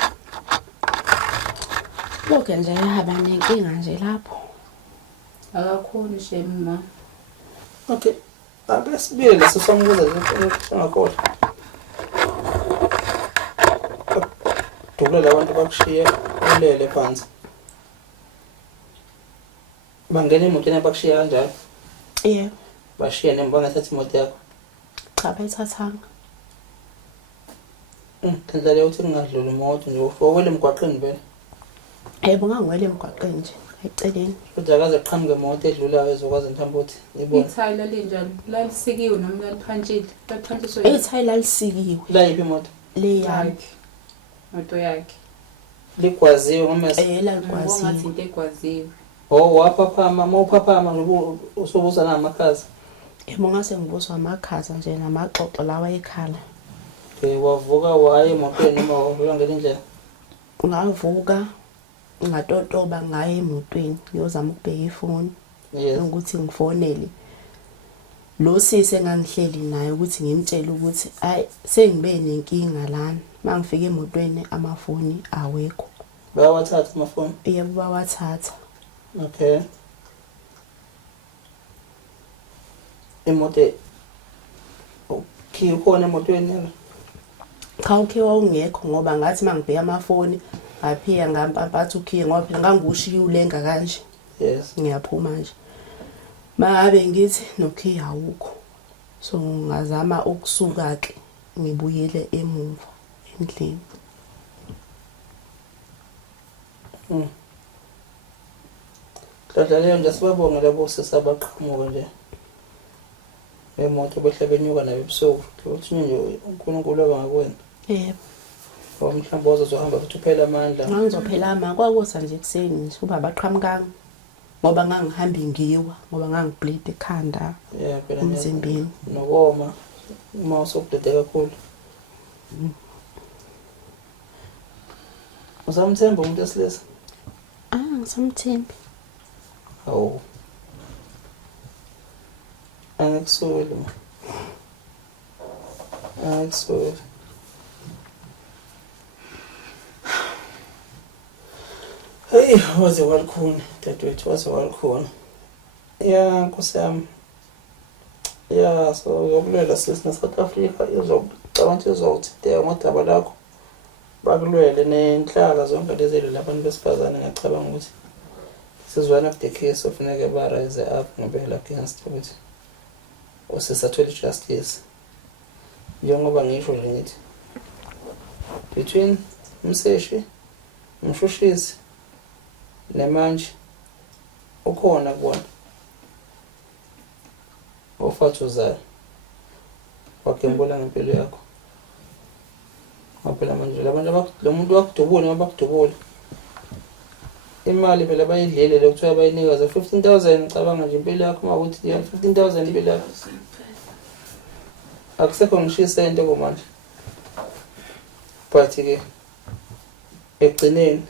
Lokho nje yahamba nenkinga nje lapho. Akakhona shema. Okay. Ake sibile lesifamkuza nje ngakhola. Dubula labantu bakushiya ulele phansi. Bangena emotweni bakushiya kanjalo? Yebo. Bashiya nembona thatha imoto yakho. Cha bayithathanga. Kandlela uthi ngingadlula imoto nje ufowele emgwaqeni vele. Yebo ngangwele emgwaqeni nje eceleni. Kodwa akaze qhamuke imoto edlulayo ezokwazi mhlawumbe ukuthi ibone. Ithayila linjani? Lalisikiwe noma laliphantshile? Laphantshiswe. Ithayila lisikiwe. La yiphi imoto? Le yakhe. Moto yakhe. Ligwaziwe ngomase. Laligwaziwe. Ngathi into egwaziwe. Waphaphama mawuphaphama ngoba usobuza namakhaza. Yebo ngase ngibuzwa amakhaza nje namaxoxo lawa ekhala. Wavuka waye emotweni noma wavuka ngelindlela? Ngavuka ngatotoba ngaye emotweni ngiyozama ukubheka ifoni. Yes. Ukuthi ngifonele lo sise engangihleli naye ukuthi ngimtshele ukuthi hayi sengibe nenkinga lana mangifika emotweni amafoni awekho. Bayawathatha amafoni? Yebo bawathatha. Okay. Emote ukhona emotweni? Cha ukhiwa ungekho ngoba ngathi mangibheka amafoni ngaphiya ngampampatha ukhiye ngoba phela ngangushiya ulenga kanje. Yes. Ngiyaphuma nje. Mabe ngithi nokhiya awukho. So ngazama ukusuka ke ngibuyele emuva endlini. Dladla leyo nje sibabonge labo sesabaqhamuka nje. Emoto behle benyuka nayo ebusuku. Ukuthi nje uNkulunkulu abangakwena. Yebo. Ngoba mhlawumbe uzohamba futhi uphela amandla. Ngizophela ama kwakusa nje kuseni uba baqhamukanga. Ngoba ngangihamba ngiwa ngoba ngangibleed ekhanda. Yeah, phela emzimbeni. Nokoma uma usubhlede kakhulu. Usamthemba umuntu esilisa? Ngisamthembi. Hawu. Angikusoli. Angikusoli. Hey, waze walikhona dadewethu, waze walikhona. Ya Nkosi yami. Ya so yokulela sisi South Africa izocabanga izothi amadaba lakho bakulwele nenhlaka zonke lezi labantu besifazane ngiyacabanga ukuthi sizwana with the case ofuneke ba rise up ngempela against ukuthi usesathola justice njengoba ngisho nje ngithi between umseshi umshushisi nemanje ukhona kubona ofathuzayo wakembula ngempilo yakho ngaphela manje labantu lo muntu wakudubula abakudubula imali phela bayidlele lokuthiwa bayinika 15,000 ngicabanga nje impilo yakho makuthi 15,000 impilo yakho akusekho ngishisa into komanje but ke egcineni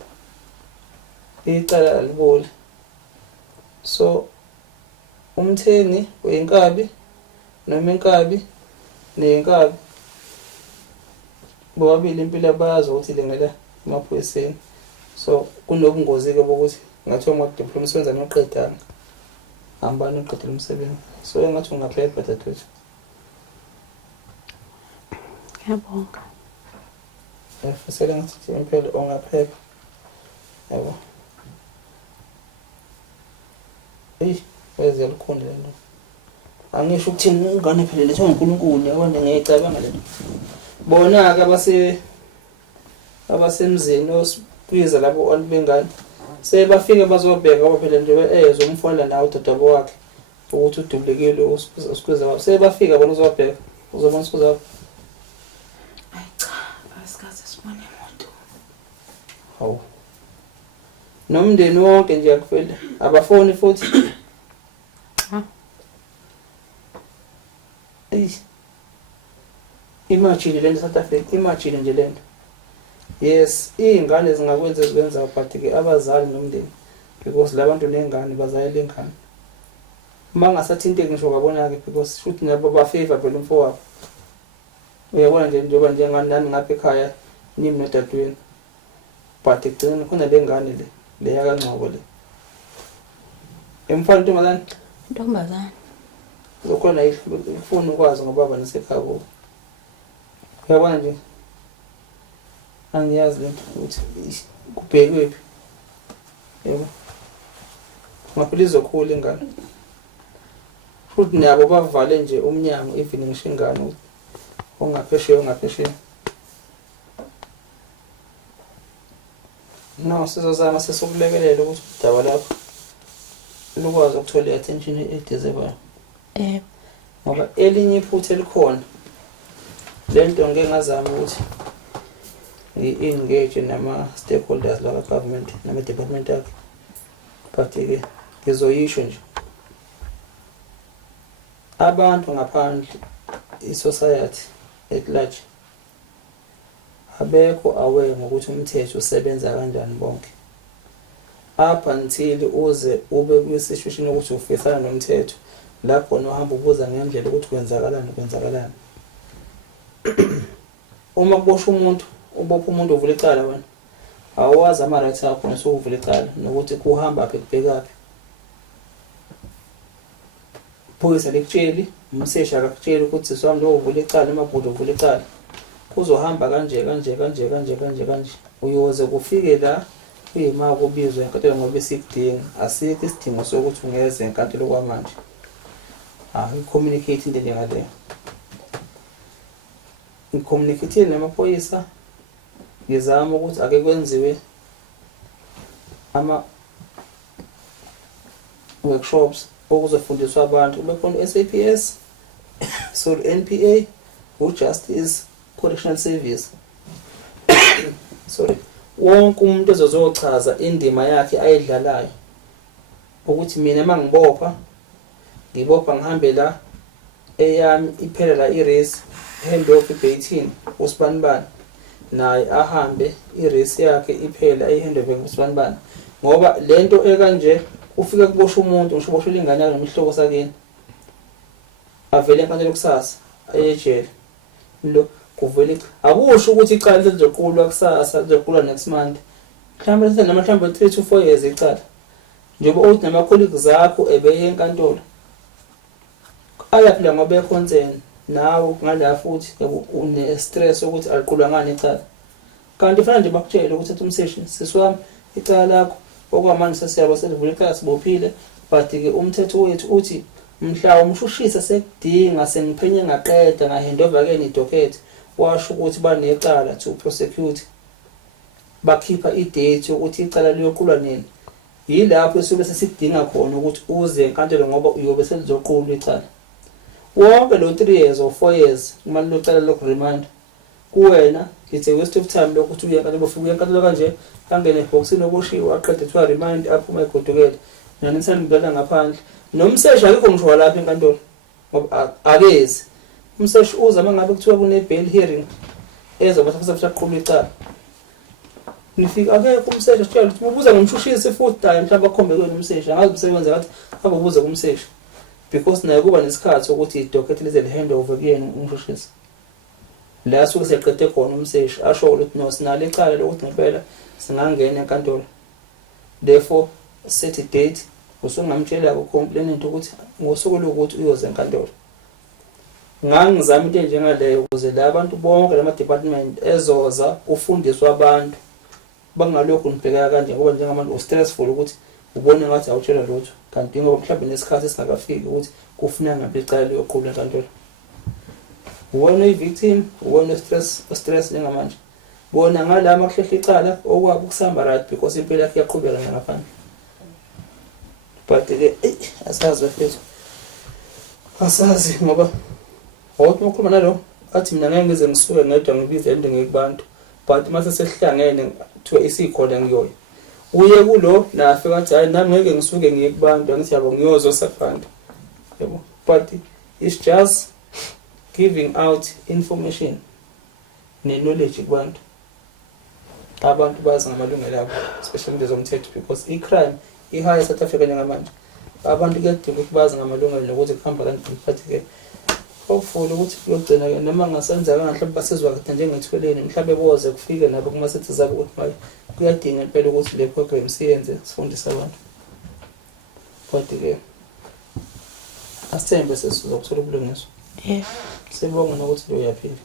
icala libole so umthengi wenkabi noma inkabi nenkabi bobabili impilo bayazi ukuthi lengela emaphoyiseni so kunobungozi ke bokuthi ngathi uma diploma senza noqedanga hambani uqedela umsebenzi so engathi ungaphepha dadewethu. Ngiyabonga. Ngifisela ngathi impela ongaphepha yabo. Weze likhonde lento angisho ukuthini ingane phela lethwa uNkulunkulu yabona ngiyicabanga lento bona ke abasemzini osikuyiza labo olibengane sebafike bazobheka ngoba phela nje ezwe umfowala nawe udadabo wakhe ukuthi udubulekile usikhuza wabo sebafika bona uzobheka uzobona usikhuza wabo. Ayi cha asikaze sibone imoto. Hawu nomndeni wonke nje akufela abafoni futhi imagine lento South Africa imagine nje lento yes izingane zingakwenza ezikwenza but ke abazali nomndeni because labantu nengane bazayela ingane mangasathinte ngisho kwabona ke because futhi nabo bafavor phela umfowabo uyabona nje njengoba njengani nami ngapha ekhaya nimi nodadweni but egcina khona lengane le yakangcobo le emfana Ntombazane ukhona ifuna ukwazi ngobaba nasekhaya kubo uyabona nje angiyazi lento ukuthi kubhekwe phi yebo ngaphela izokhula ingane futhi nabo bavale nje umnyango even ngisho ingane ongaphesheya no sizozama sesikulekelela ukuthi udaba lapho lukwazi ukuthola i-attention edeservayo. Ngoba elinye iphutha elikhona lento ngeke ngazama ukuthi ngi-engage nama-stakeholders laka-government nama-department akhe but ke ngizoyisho nje abantu ngaphandle i-society at large abekho aware ngokuthi umthetho usebenza kanjani bonke up until uze ube kwi-situation yokuthi ufisana nomthetho lapho nohamba ubuza ngendlela ukuthi kwenzakalani uma kuboshwa umuntu ubopha umuntu uvula icala wena awazi ama-rights akho nesuvula icala nokuthi kuhamba aphi kubhekaphi phoyisa lekutsheli umseshi akakutsheli ukuthi swami lo uvula icala emabhudo uvula icala kuzohamba kanje uyoze kufike la kuyima kubizwa enkantolo ngoba isikudinga asikho isidingo sokuthi ungeze enkantolo kwamanje i-communicate into njengaleyo ngicommunicate namaphoyisa ngizama ukuthi ake kwenziwe workshops okuzofundiswa abantu, kube khona SAPS, so NPA, Justice Correctional Service. Sorry, wonke umuntu ezozochaza indima yakhe ayidlalayo ukuthi mina mangibopha ngibopha ngihambe la eyami iphela la irace handoff i-18 usibanibani naye ahambe irace yakhe iphela ayihandover kusibanibani, ngoba lento ekanje ufika kubosha umuntu ngisho boshela ingane yakhe nomhlobo sakini avele enkantolo kusasa ayejele lo kuvele akusho ukuthi icala lizoqulwa kusasa lizoqulwa next month, mhlawumbe sithatha namhlanje 3 to 4 years icala njengoba uthi nama colleagues zakho ebeye enkantolo ayaphila ngoba ekhonseni nawe ngala futhi une stress ukuthi aliqulwa ngani icala, kanti fanele nje bakutshele ukuthi umseshi sisiwami icala lakho okwamanje sesiyabo selivula icala sibophile, but ke umthetho wethu uthi mhla umshushisa sekudinga sengiphenye ngaqeda ngahandover ke ni-docket washo ukuthi banecala to prosecute, bakhipha i-date yokuthi icala liyoqulwa nini, yilapho esuke sesidinga khona ukuthi uze enkantolo ngoba uyobe selizoqulwa icala. Wonke lo 3 years or 4 years kumele locala lokuremand kuwena, it's a waste of time lokuthi uye enkantolo, ufike enkantolo kanje angene ebhokisini oboshiwe aqede kuthiwa remand apho mayigudukele nani nisanibhala ngaphandle nomseshi akekho ngisho lapha enkantolo ngoba akezi umseshi uza mangabe kuthiwa kune bail hearing ezoba sekuqulwa icala, nifika akekho umseshi sitshela ukuthi ubuza ngomshushisi futhi hayi mhlawumbe akhombe kwena umseshi angazi umsebenzi ngathi ababuza kumseshi because naye kuba nesikhathi ukuthi i-docket lize lihandover kuyena umshushisi la suke seqede khona umseshi asho ukuthi no sinale icala lokuthi ngempela singangena enkantolo, therefore set a date usungamtshela ku complainant ukuthi ngosuku lokuthi uyoze enkantolo. Ngangizama into njengaleyo ukuze la bantu bonke lama department ezoza ufundiswa abantu bangalokho nibheka kanje ngoba njengabantu stressful ukuthi ubone ngathi awutshela lutho kanti ngoba mhlawumbe nesikhathi esingakafiki ukuthi kufuna ngabe icala liyoqulwa enkantolo. Wona i-victim, wona stress njengamanje. Bona ngala makuhlehla icala okwabo kusamba right because impela yakhe iyaqhubeka ngaphandle. But asazi bafethu. Asazi ngoba awuthi ukukhuluma nalo athi mina ngeke ngize ngisuke ngedwa ngibize into ngekubantu, but mase sesihlangene kuthiwa isikhona ngiyoyo. Uye kulo nafika athi hayi nami ngeke ngisuke ngiyekubantu angithi yabo ngiyozo safanto. Yebo. But it's just giving out information ne-knowledge kubantu. Abantu bazi ngamalungelo abo, especially ngezomthetho because i-crime i-high South Africa njengamanje. Abantu kuyadinga ukuthi bazi ngamalungelo nokuthi kuhamba kanjani but ke hopefully ukuthi kuyogcina ke noma ngasenzeka mhlawumbe basizwa kahle njengethweleni mhlawumbe boze kufike nabo kuma sethi zabo ukuthi maye kuyadinga impela ukuthi le program siyenze sifundise abantu. But ke asithembe sesizokuthola ubulungiswa. Sibonga nokuthi lo uyaphila.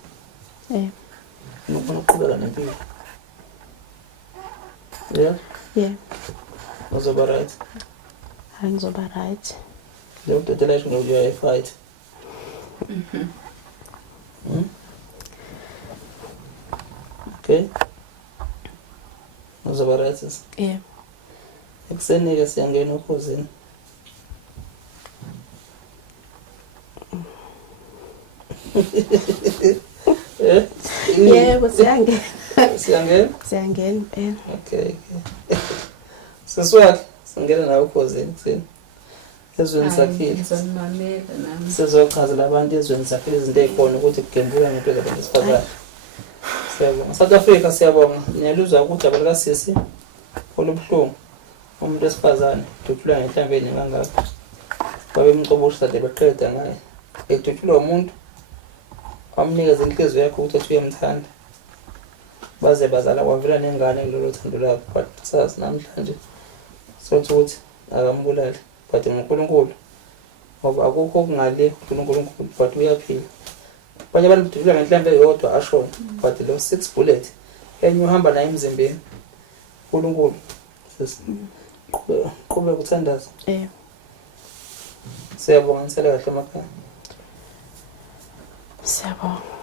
Nokufuna ukuqhubeka nempilo. Yeah. Uzoba right. Angizoba right. Lo mdodela isho no uya fight. Okay. Uzoba right. Yeah. Ekuseni ke siyangena ukhosini. Yebo siyangena. Siyangena? Siyangena. Okay. Seswakhe singena nawe ukhosini kuseni. Ezweni sakhile. Ngizonimamela nami. Sizochazela abantu ezweni sakhile izinto ezikhona ukuthi kugembula ngempilo zabantu besifazane. Siyabonga. South Africa siyabonga. Niyaluzwa ukuthi abalika sisi olubuhlungu. Umuntu esifazane udutyulwa ngenhlambeni kangaka. Babe umcobosha de beqeda ngaye. Edutyulwa umuntu amnikeza inhliziyo yakhe ukuthi uyamthanda. Baze bazala kwavela nengane kulolu thando lakho but sazi namhlanje sothi ukuthi akambulali but ngoNkulunkulu ngoba akukho okungale kuNkulunkulu but uyaphila. Abanye abantu bedlula ngenhlamvu eyodwa ashona but lo 6 bullet enye uhamba naye emzimbeni. uNkulunkulu qhubeka ukuthandaza. Siyabonga nisele kahle emakhaya. Siyabonga.